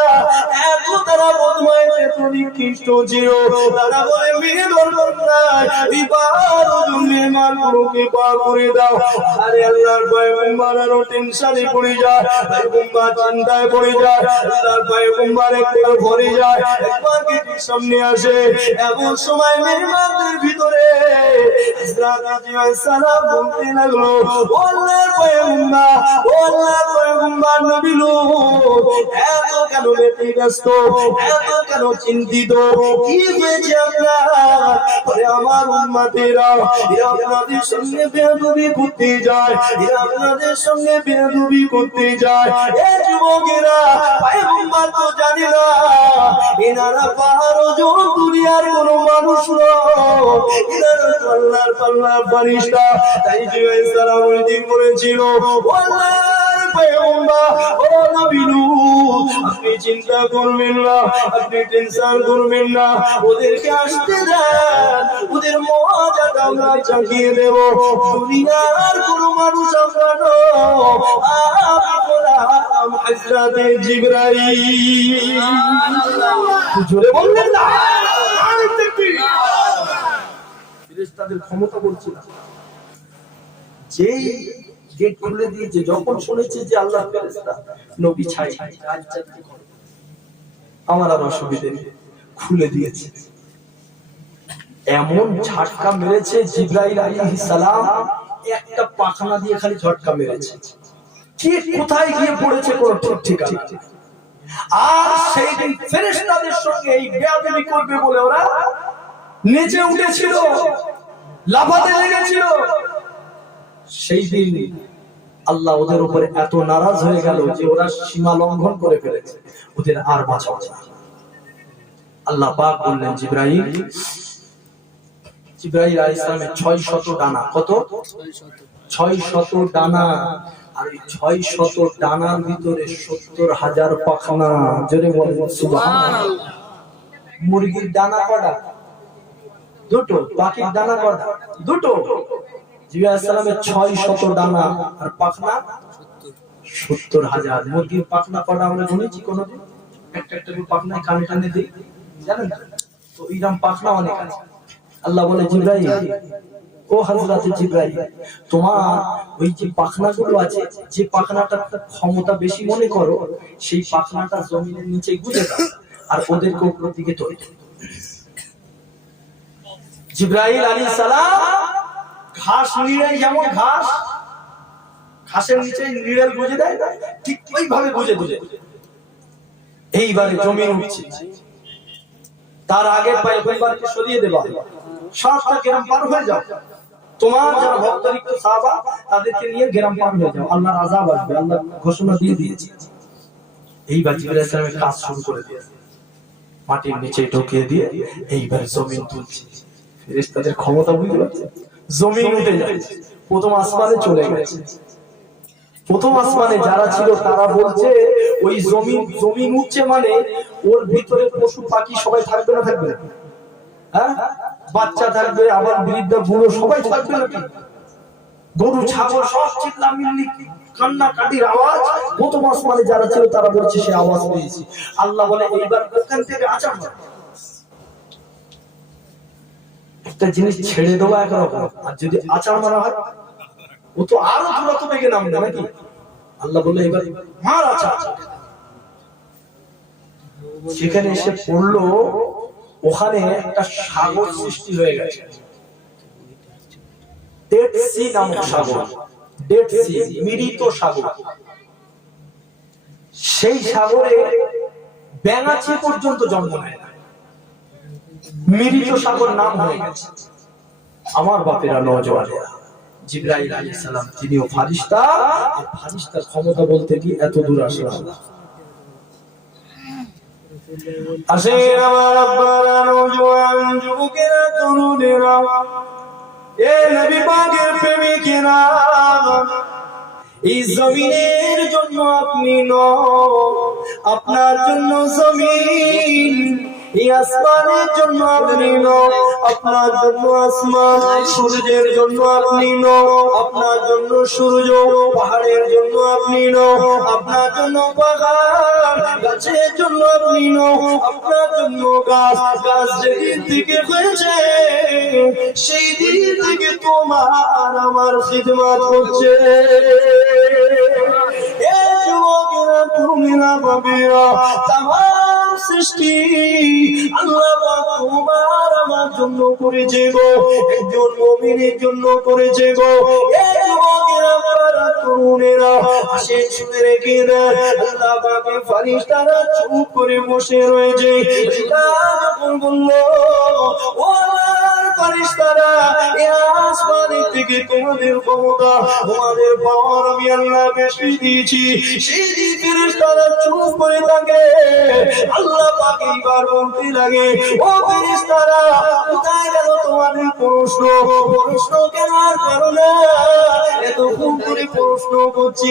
এত তারা বদমাইশ, এত নিকৃষ্ট ছিল, তারা বলে মেয়ে দরকার নাই, এই বারো জন মেহমানগুলোকে পার করে দাও। আরে আল্লাহর পয়গম্বর আরো টেনশনে পড়ে যায়, পয়গম্বর চিন্তায় পড়ে যায়, আল্লাহর পয়গম্বর একটু ভরে যায়, একবার গেটের সামনে আসে। এমন সময় মেহমানদের ভিতরে ইসরাফিল আলাইহিস সালাম বলতে লাগলো, ও আল্লাহর পয়গম্বর, ও আল্লাহর পয়গম্বর নবী লূত, এত কেন ব্যতিব্যস্ত, এত কেন চিন্তিত, কি হয়েছে আপনার? আরে আমার উম্মতেরা, এরা আপনাদের সঙ্গে বেয়াদবি করতে যায়, এরা আপনাদের সঙ্গে বেয়াদবি করতে যায়। এই যুবকেরা, পয়গম্বর তো জানে না এনারা 12 জন দুনিয়ার কোনো মানুষ নয়, এনারা আল্লাহর ফেরেশতা। তাই জিবরাইল সালাম ওইদিন বলেছিল, ও আল্লাহর পয়গম্বর, ও নবী লূত, আপনি চিন্তা করবেন না, আপনি টেনশন করবেন না, ওদেরকে আসতে দেন, ওদের মজাটা আমরা চাখিয়ে দেব। দুনিয়ার কোনো মানুষ আমরা নয়, আমি গোলাম হযরতে জিবরাইল। জোরে বলবেন না, ফেরেশতাদের ক্ষমতা বলছি না। যেই গেট খুলে দিয়েছে, যখন শুনেছে যে আল্লাহর ফেরেশতা নবী ছাই কাজ চাচ্ছে, আমার আর অসুবিধা নেই, খুলে দিয়েছে। এমন ঝটকা মেরেছে জিবরাইল আলাইহিস সালাম, একটা পাখনা দিয়ে খালি ঝটকা মেরেছে, ঠিক কোথায় গিয়ে পড়েছে কোনো ঠিক ঠিকানা নেই। আর সেই দিন ফেরেশতাদের সঙ্গে এই বেয়াদবি করবে বলে ওরা নিচে উঠেছিল, লাফাতে লেগেছিল। সেই দিন আল্লাহ ওদের উপরে এত নারাজ হয়ে গেল যে ওরা সীমা লঙ্ঘন করে ফেলেছে, ওদের আর বাঁচাও না। আল্লাহ পাক বললেন, জিবরাইল আলাইহিস সালামের 600 ডানা, কত? 600 ডানা, আর এই 600 ডানার ভিতরে 70,000 পাখনা। জোরে বলেন সুবহানাল্লাহ। মুরগির ডানা কটা? দুটো। পাখির ডানা কটা? দুটো। জিবরাইল আলাইহিস সালামের 600 ডানা আর পাখনা 70,000। মুরগির পাখনা কটা আমরা গুনেছি কোনদিন? একটা একটা করে পাখনায় কানে কানে দেই, জানেন তো? এরকম পাখনা অনেক আছে। আল্লাহ বলে, জিবরাইল, ও হযরতে জিবরাইল, তোমার ওই যে পাখনাগুলো আছে, যে পাখনাটার ক্ষমতা বেশি মনে করো, সেই পাখনাটা জমিনের নিচে গুঁজে দাও আর ওদেরকে উপর দিকে তোলো। জিবরাইল আলাইহিস সালাম ঘাস নিড়াই, যেমন ঘাসের নিচে নিড়াল গুঁজে দেয়, ঠিক ওইভাবে গুঁজে গুঁজে এইবারে জমিন উঠছে। তার আগে পয়গম্বরকে সরিয়ে দেওয়া, 7টা গ্রাম পার হয়ে যাও, তোমার যারা ভক্তরিক্ত সাহাবা তাদেরকে নিয়ে গ্রাম পার হয়ে যাও, আল্লাহর আযাব আসবে, আল্লাহ ঘোষণা দিয়ে দিয়েছে। এইবার জিবরাইল আলাইহিস সালামের কাজ শুরু করে দিয়েছে। মাটির নিচে ঢুকিয়ে দিয়ে এইবার জমিন তুলছে। ফেরেশতাদের ক্ষমতা বুঝতে পারছেন? জমিন উঠে যাচ্ছে, প্রথম আসমানে চলে গেছে। প্রথম আসমানে যারা ছিল তারা বলছে ওই জমিন উঠছে মানে ওর ভিতরে পশু পাখি সবাই থাকবে না থাকবে না? হ্যাঁ, বাচ্চা থাকবে, আবার বৃদ্ধ বুড়ো সবাই থাকবে নাকি? গরু ছাগল সব চিল্লামিল্লি কান্নাকাটির আওয়াজ প্রথম আসমানে যারা ছিল তারা বলছে সে আওয়াজ পেয়েছি। আল্লাহ বলে এইবার ওখান থেকে আচার একটা জিনিস ছেড়ে দেওয়া একরকম, আর যদি আচার মারা হয় ও তো আরো দূরত্ব থেকে নামবে নাকি? আল্লাহ বলে এবার মার আচার। সেখানে এসে পড়লো ওখানে একটা সাগর সৃষ্টি হয়ে গেছে, ডেড সি নামক সাগর, ডেড সি মৃত সাগর। সেই সাগরে ব্যাঙাচি পর্যন্ত জন্ম নেয় না, মৃত সাগর নাম হয়ে গেছে। আমার বাপেরা নওজওয়ানেরা, জিবরাইল আলাইহিস সালাম তিনিও ফারিস্তা, আর ফারিস্তার ক্ষমতা বলতে কি এত দূর আসলাম। আসেন আমার আব্বারা, নওজওয়ান যুবকেরা, তরুণেরা, এ নবী পাকের প্রেমিকেরা, এই জমিনের জন্য আপনি আপনার জন্য জমিন, এই আসমানের জন্য আপনি আপনার জন্য আসমান, সূর্যের জন্য আপনি আপনার জন্য সূর্য, পাহাড়ের জন্য আপনি আপনার জন্য পাহাড়, গাছের জন্য আপনি আপনার জন্য গাছ। গাছ যেদিন থেকে হয়েছে সেই দিন থেকে তোমার আমার খিদমত করছে। এ যুবকেরা, তুমিরা, বাবেরা, তামাম সৃষ্টি আল্লাহ পাক তোমার আমার জন্য করেছে গো, একজন মুমিনের জন্য করেছে গো। এ যুবকেরা, তরুণেরা, আসে শুনে রেখে দেন, আল্লাহ পাকের ফারিস্তারা চুপ করে বসে রয়েছে। যখন বললো ও আল্লাহর ফারিস্তারা, এ আসমানের থেকে তোমাদের ক্ষমতা, তোমাদের পাওয়ার আমি আল্লাহ বেশি দিয়েছি, সেই ফেরেশতারা চুপ করে থাকে। আল্লাহ পাক এইবার বলতে লাগে, ও ফেরেশতারা, কোথায় গেল তোমাদের প্রশ্ন? প্রশ্ন কেন আর করো না? এতক্ষণ করে প্রশ্ন করছি,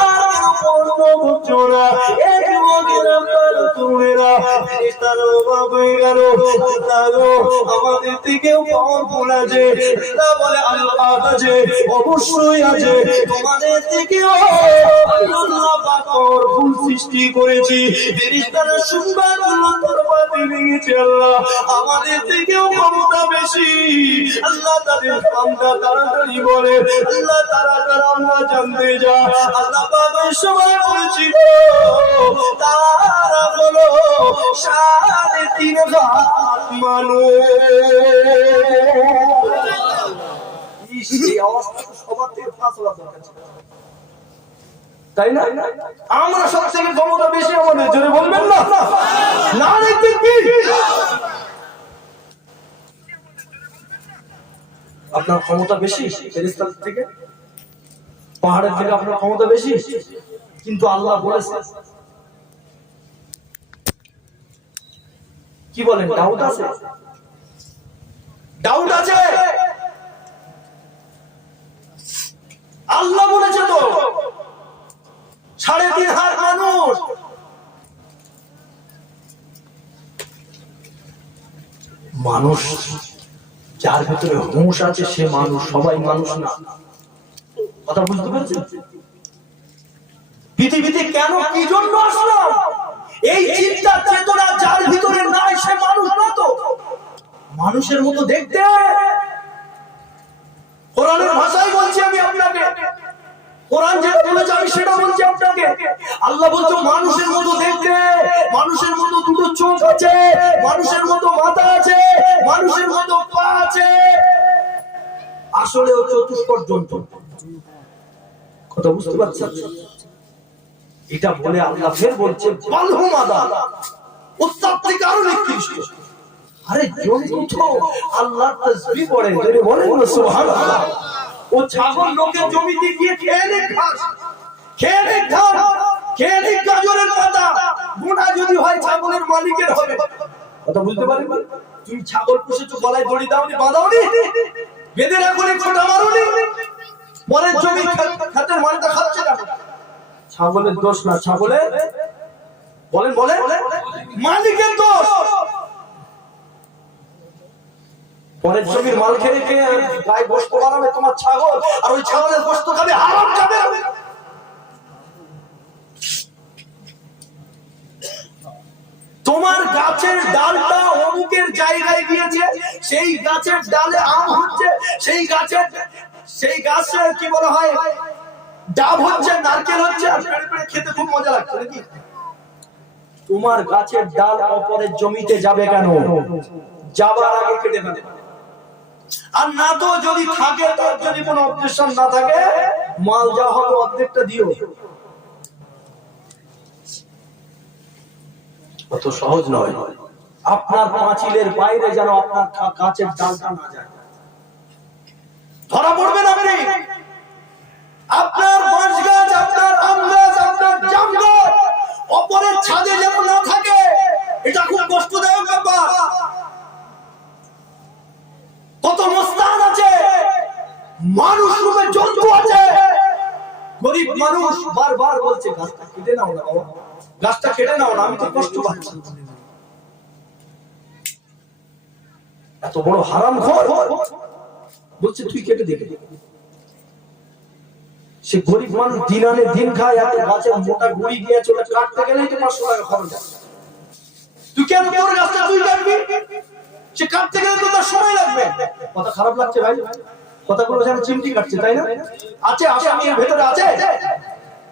আর কেন প্রশ্ন করছো না? এ যুবকেরা, তরুণেরা, ফেরেশতারা অবাক হয়ে গেল। আমাদের থেকেও পাওয়ারফুল আছে। আল্লাহ বলে আল্লাহ আছে, অবশ্যই আছে, তোমাদের থেকেও আল্লাহ পাক পাওয়ারফুল সৃষ্টি করেছি। ফেরেশতারা সংবাদ দরবারে নিয়েছে, আল্লাহ আমাদের থেকেও ক্ষমতা বেশি। আল্লাহ তাদের নামটা তাড়াতাড়ি বলে, আল্লাহ তাড়াতাড়ি আমরা জানতে যা। আল্লাহ পাকের সময় বলেছিল তারা হলো 3.5 লাখ মানুষ। তাই না? আমরা সব থেকে ক্ষমতা বেশি আমাদের, জোরে বলবেন না? না দেখতে কি আপনার ক্ষমতা বেশি ফেরেশতার থেকে, পাহাড়ের থেকে আপনার ক্ষমতা বেশি, কিন্তু আল্লাহ বলেছে কি বলেন? ডাউট আছে, ডাউট আছে। আল্লাহ বলেছে তো 3.5 লাখ মানুষ। মানুষ যার ভিতরে হুঁশ আছে সে মানুষ, সবাই মানুষ না। কথা বুঝতে পারছেন? পৃথিবীতে কেন কি জন্য আসলাম, এই চিন্তা চেতনা যার ভিতরে নাই সে মানুষ না। তো মানুষের মতো দেখতে, কোরআনের ভাষায় বলছি আমি আপনাকে, কোরআন যেটা বলেছে আমি সেটা বলছি আপনাকে। আল্লাহ বলছে মানুষের মতো দেখতে, মানুষের মতো দুটো চোখ আছে, মানুষের মতো মাথা আছে, মানুষের মতো পা আছে, আসলে ও চতুষ্পদ জন্তু। কথা বুঝতে পারছেন? এটা বলে আল্লাহ ফের বলছে বালহুম আদাল, ও তার থেকে আরো নিকৃষ্ট। আরে জন্তু তো আল্লাহর তাসবিহ পড়ে, যদি বলেন না সুবহানাল্লাহ। ও ছাগল লোকের জমিতে গিয়ে খেয়ে নে ঘাস, খেয়ে নে ধান, খেয়ে নে গাজরের পাতা, গুনাহ যদি হয় ছাগলের মালিকের হবে। কথা বুঝতে পারেন? তুমি ছাগল পুষেছো, গলায় দড়ি দাওনি, বাঁধাওনি, বেঁধে রাখোনি, খোঁটা মারোনি, পরের জমি খাতের মালটা খাচ্ছে না। ছাগলের দোষ না, ছাগলের বলেন বলেন মালিকের দোষ। পরের জমির মাল খেয়ে খেয়ে গায়ে গোশত বানাবে তোমার ছাগল, আর ওই ছাগলের গোশত খাবে, হারাম খাবে। তোমার গাছের ডালটা অমুকের জায়গায় গিয়েছে, সেই গাছের ডালে আম হচ্ছে, সেই গাছে কি বলা হয় ডাব হচ্ছে, নারকেল হচ্ছে, আর পেড়ে পেড়ে খেতে খুব মজা লাগছে নাকি? তোমার গাছের ডাল অপরের জমিতে যাবে কেন? যাবার আগে কেটে ফেলে। আর না তো যদি থাকে, তার যদি কোনো অবজেকশন না থাকে, মাল যা হবে অর্ধেকটা দিও। অত সহজ নয়। আপনার পাঁচিলের বাইরে যেন আপনার গাছের ডালটা না যায়, ধরা পড়বেন আপনি। আপনার বাঁশ গাছ, আপনার আম গাছ, আপনার জাম গাছ অপরের ছাদে যেন না থাকে, এটা খুব কষ্টদায়ক ব্যাপার। কত মস্তান আছে, মানুষ রূপে জন্তু আছে, গরিব মানুষ বারবার বলছে গাছটা কেটে নাও না বাবা, গাছটা কেটে নাও না, আমি তো কষ্ট পাচ্ছি। এত বড় হারামখোর বলছে তুই কেটে দে। সে গরিব মানুষ দিন আনে দিন খায়, এত গাছের মোটা গুড়ি গিয়েছে, ওটা কাটতে গেলেই তো 500 টাকা খরচ। তুই কেন তোর গাছটা তুই কাটবি? সে কাটতে গেলে তো তার সময় লাগবে। কথা খারাপ লাগছে ভাই? কথাগুলো যেন চিমটি কাটছে, তাই না? আছে আসামি এর ভেতরে আছে।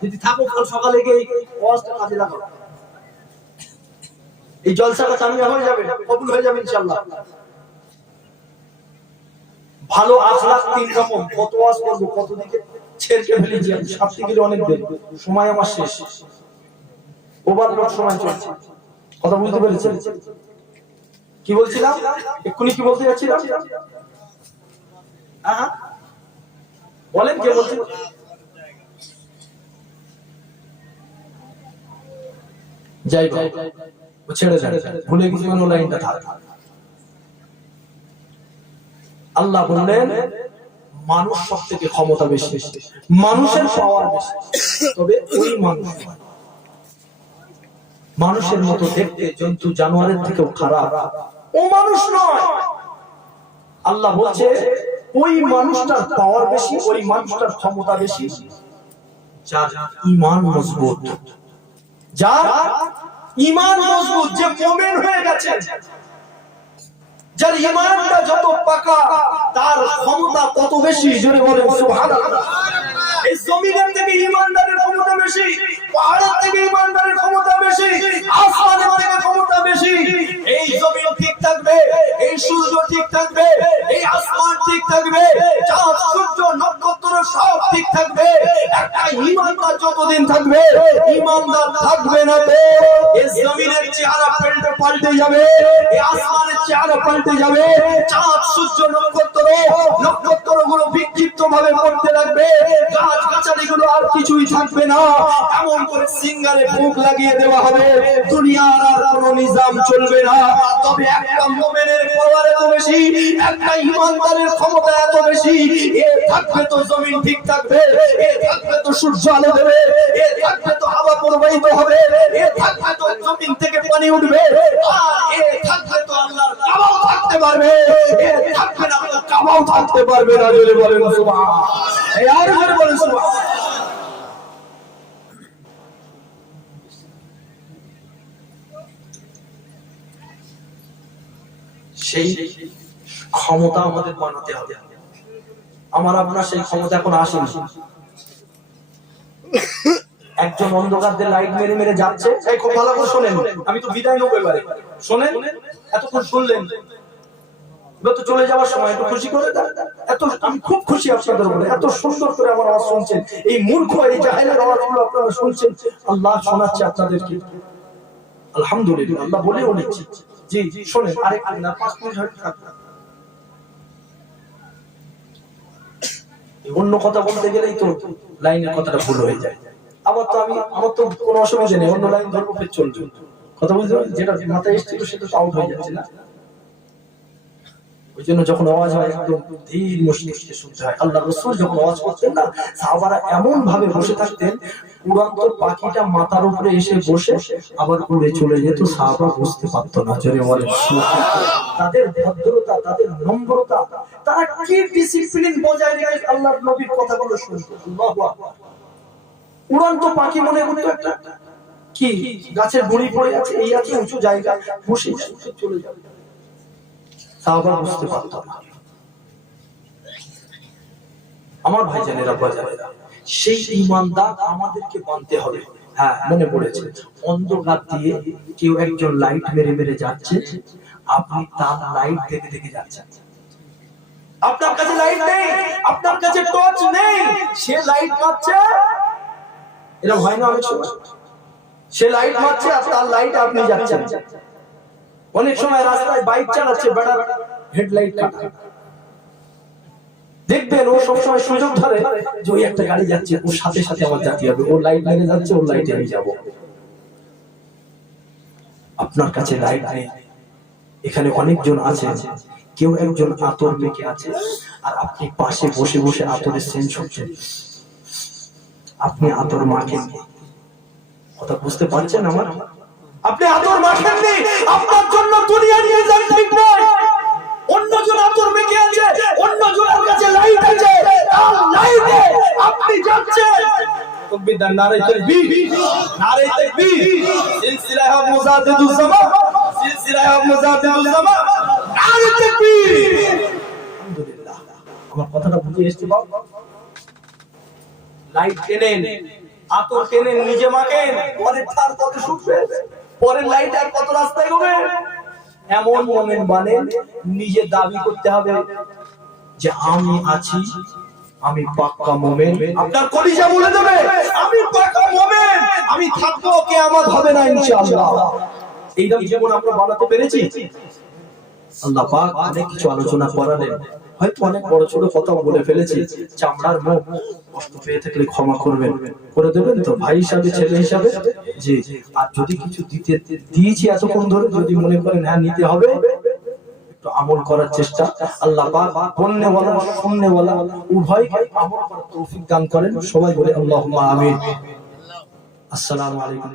যদি থাকো কাল সকালে গিয়ে ওয়াজটা কাজে লাগাও, এই জলসাটা কামিয়াব হয়ে যাবে, কবুল হয়ে যাবে ইনশাআল্লাহ। ভালো আখলাক 3 রকম। কত ওয়াজ করব, কত দিকে ছেড়কে ফেলেছি আমি, 7 দিকে অনেক দিন, সময় আমার শেষ, ওভারলোড সময় চলছে। কথা বুঝতে পেরেছেন? কি বলছিলাম এক্ষুনি, কি বলতে যাচ্ছিলাম? হ্যাঁ বলেন, কে বলছেন? যাই ভাই, ছেড়ে যান, ভুলে গেছি মানে লাইনটা থাক। আল্লাহ বললেন মানুষ সব থেকে ক্ষমতা বেশি, মানুষের পাওয়ার বেশি, তবে ওই মানুষের মতো দেখতে, জন্তু জানোয়ারের থেকেও খারাপ ও মানুষ নয়। আল্লাহ বলছে ওই মানুষটার পাওয়ার বেশি, ওই মানুষটার ক্ষমতা বেশি যার ঈমান মজবুত, যার ঈমান মজবুত, যে মুমিন হয়ে গেছে, যার ঈমানটা যত পাকা তার ক্ষমতা তত বেশি। জোরে বলেন সুবহানাল্লাহ। এই জমিনের থেকে ঈমানদারের ক্ষমতা বেশি, পাহাড়ের থেকে ঈমানদারের ক্ষমতা বেশি, আসমানের থেকে ক্ষমতা বেশি। এই জমিন ঠিক থাকবে, এই সূর্য ঠিক থাকবে, এই আসমান ঠিক থাকবে, চাঁদ সূর্য নক্ষত্র সব ঠিক থাকবে। একটা ঈমানদার যতদিন থাকবে, ঈমানদার থাকবে না তো এই জমিনের চেহারা পাল্টে যাবে, এই আসমানের চেহারা পাল্টে যাবে, চাঁদ সূর্য নক্ষত্রগুলো বিক্ষিপ্ত ভাবে পড়তে লাগবে, গাছ গাছালিগুলো আর কিছুই থাকবে না। এমন করে সিঙ্গারে ফুঁক লাগিয়ে দেওয়া হবে, দুনিয়ার আর কোনো নিজাম চলবে না। তবে একটা মুমিনের পাওয়ার এত বেশি, একটা ঈমানদারের ক্ষমতা এত বেশি, এ থাকবে তো জমিন ঠিক থাকবে, এ থাকবে তো সূর্য আলো দেবে, এ থাকবে তো হাওয়া প্রবাহিত হবে, এ থাকবে তো জমিন থেকে পানি উঠবে, আর এ থাকবে তো আল্লাহর কাবাও থাকতে পারবে, এ থাকবে না আল্লাহর কাবাও থাকতে পারবে না। জোরে বলেন সুবহানাল্লাহ। এই আর জোরে বলেন সুবহানাল্লাহ। সেই ক্ষমতা আমাদের বানাতে হবে। আমার আপনার সেই ক্ষমতা এখন আসেনি। একজন অন্ধকারদের লাইট মেরে মেরে যাচ্ছে, এই খুব ভালো করে শোনেন, আমি তো বিদায় নেব এবারে, শোনেন, এতক্ষণ শুনলেন, এবার তো চলে যাওয়ার সময় একটু খুশি করে দেন। এত আমি খুব খুশি আপনাদের উপরে, এত সুন্দর করে আমার আওয়াজ শুনছেন, এই মূর্খ এই জাহেলের আওয়াজগুলো আপনারা শুনছেন, আল্লাহ শোনাচ্ছে আপনাদেরকে, আলহামদুলিল্লাহ। আল্লাহ বলেও নিচ্ছে, জি জি শোনেন, আরেকটু না 5 মিনিট হয়তো থাকবে। অন্য কথা বলতে গেলেই তো লাইনের কথাটা ভুল হয়ে যায়। আমার তো কোনো অসুবিধা নেই, অন্য লাইন ধর্ম ফের চলছে। কথা বুঝতে পারছেন? যেটা মাথায় এসেছিল সেটা আউট হয়ে যাচ্ছে না। ওই জন্য যখন আওয়াজ হয় একদম ধীর মস্তিষ্কে শুনতে হয়। আল্লাহ রাসূল যখন আওয়াজ করতেন না, সাহাবারা এমন ভাবে বসে থাকতেন, উড়ন্ত পাখিটা মাথার উপরে এসে বসে আবার উড়ে চলে যেত, সাহাবা বুঝতে পারতো না। জোরে বলেন সুবহানাল্লাহ। তাদের ভদ্রতা, তাদের নম্রতা, তারা কি ডিসিপ্লিন বজায় রেখে আল্লাহর নবীর কথাগুলো শুনতো। আল্লাহু আকবার। উড়ন্ত পাখি মনে করতো একটা কি গাছের গুঁড়ি পড়ে আছে, এই আছে উঁচু জায়গা, বসে চলে যাবে, সাহাবারা বুঝতে পারতো না। আমার ভাইজানেরা, বাজানেরা, সেই ঈমানদার আমাদেরকে মানতে হবে। হ্যাঁ, মনে পড়েছে, অন্ধকার দিয়ে কেউ একজন লাইট মেরে মেরে যাচ্ছে, আপনি তার লাইট দেখে দেখে যাচ্ছেন। আপনার কাছে লাইট নেই, আপনার কাছে টর্চ নেই, সে লাইট মারছে। এরকম হয় না অনেক সময়? সে লাইট মারছে আর তার লাইট আপনি যাচ্ছেন। অনেক সময় রাস্তায় বাইক চালাচ্ছে, বেটার হেডলাইট কাটা, দেখবেন ও সবসময় সুযোগ ধরে যে ওই একটা গাড়ি যাচ্ছে, ওর সাথে সাথে আমার যেতে হবে, ওর লাইট লেগে যাচ্ছে, ওর লাইটে আমি যাবো। আপনার কাছে লাইট নেই, এখানে অনেকজন আছে, কেউ একজন আতর মেখে আছে আর আপনি পাশে বসে বসে আতরের সেন্স হচ্ছেন, আপনি আতর মাখেন। কথা বুঝতে পারছেন আমার? আপনি আতর মাখেননি, আপনার জন্য দুনিয়া নিয়ে যান, ঠিক নয়। অন্যজন আতর মেখে আছে, অন্যজনের কাছে লাইট আছে, তার লাইটে আপনি যাচ্ছেন। তাকবীর দেন, নারে তাকবীর, নারে তাকবীর। সিলসিলাহ মুজাদ্দিদুজ জামান, সিলসিলাহ মুজাদ্দিদুজ জামান, নারে তাকবীর। আলহামদুলিল্লাহ। আমার কথাটা বুঝে এসেছে বাবা? লাইট কেনেন, আতর কেনেন, নিজে মাখেন, পরের তার কত শুকবে, পরের লাইট আর কত রাস্তায় হবে। এমন মুমিন বানেন, নিজে দাবি করতে হবে যে আমি আছি, আমি পাক্কা মুমিন। আপনার কলিজা বলে দেবে আমি পাক্কা মুমিন, আমি থাকবো, কিয়ামত হবে না ইনশাআল্লাহ। এইরকম জীবন আমরা বানাতে পেরেছি? আল্লাহ পাক অনেক কিছু আলোচনা করালেন, হয়তো অনেক বড় ছোট কথা বলে ফেলেছি, চামড়ার মুখ, কষ্ট পেয়ে থাকলে ক্ষমা করবেন, করে দেবেন তো ভাই হিসাবে, ছেলে হিসাবে। জি, আর যদি কিছু দিয়েছি এতক্ষণ ধরে, যদি মনে করেন হ্যাঁ নিতে হবে, একটু আমল করার চেষ্টা। আল্লাহ পাক বলনে ওয়ালা শুননে ওয়ালা উভয়কে আমল করার তৌফিক দান করেন। সবাই বলে আল্লাহুম্মা আমিন। আসসালামু আলাইকুম।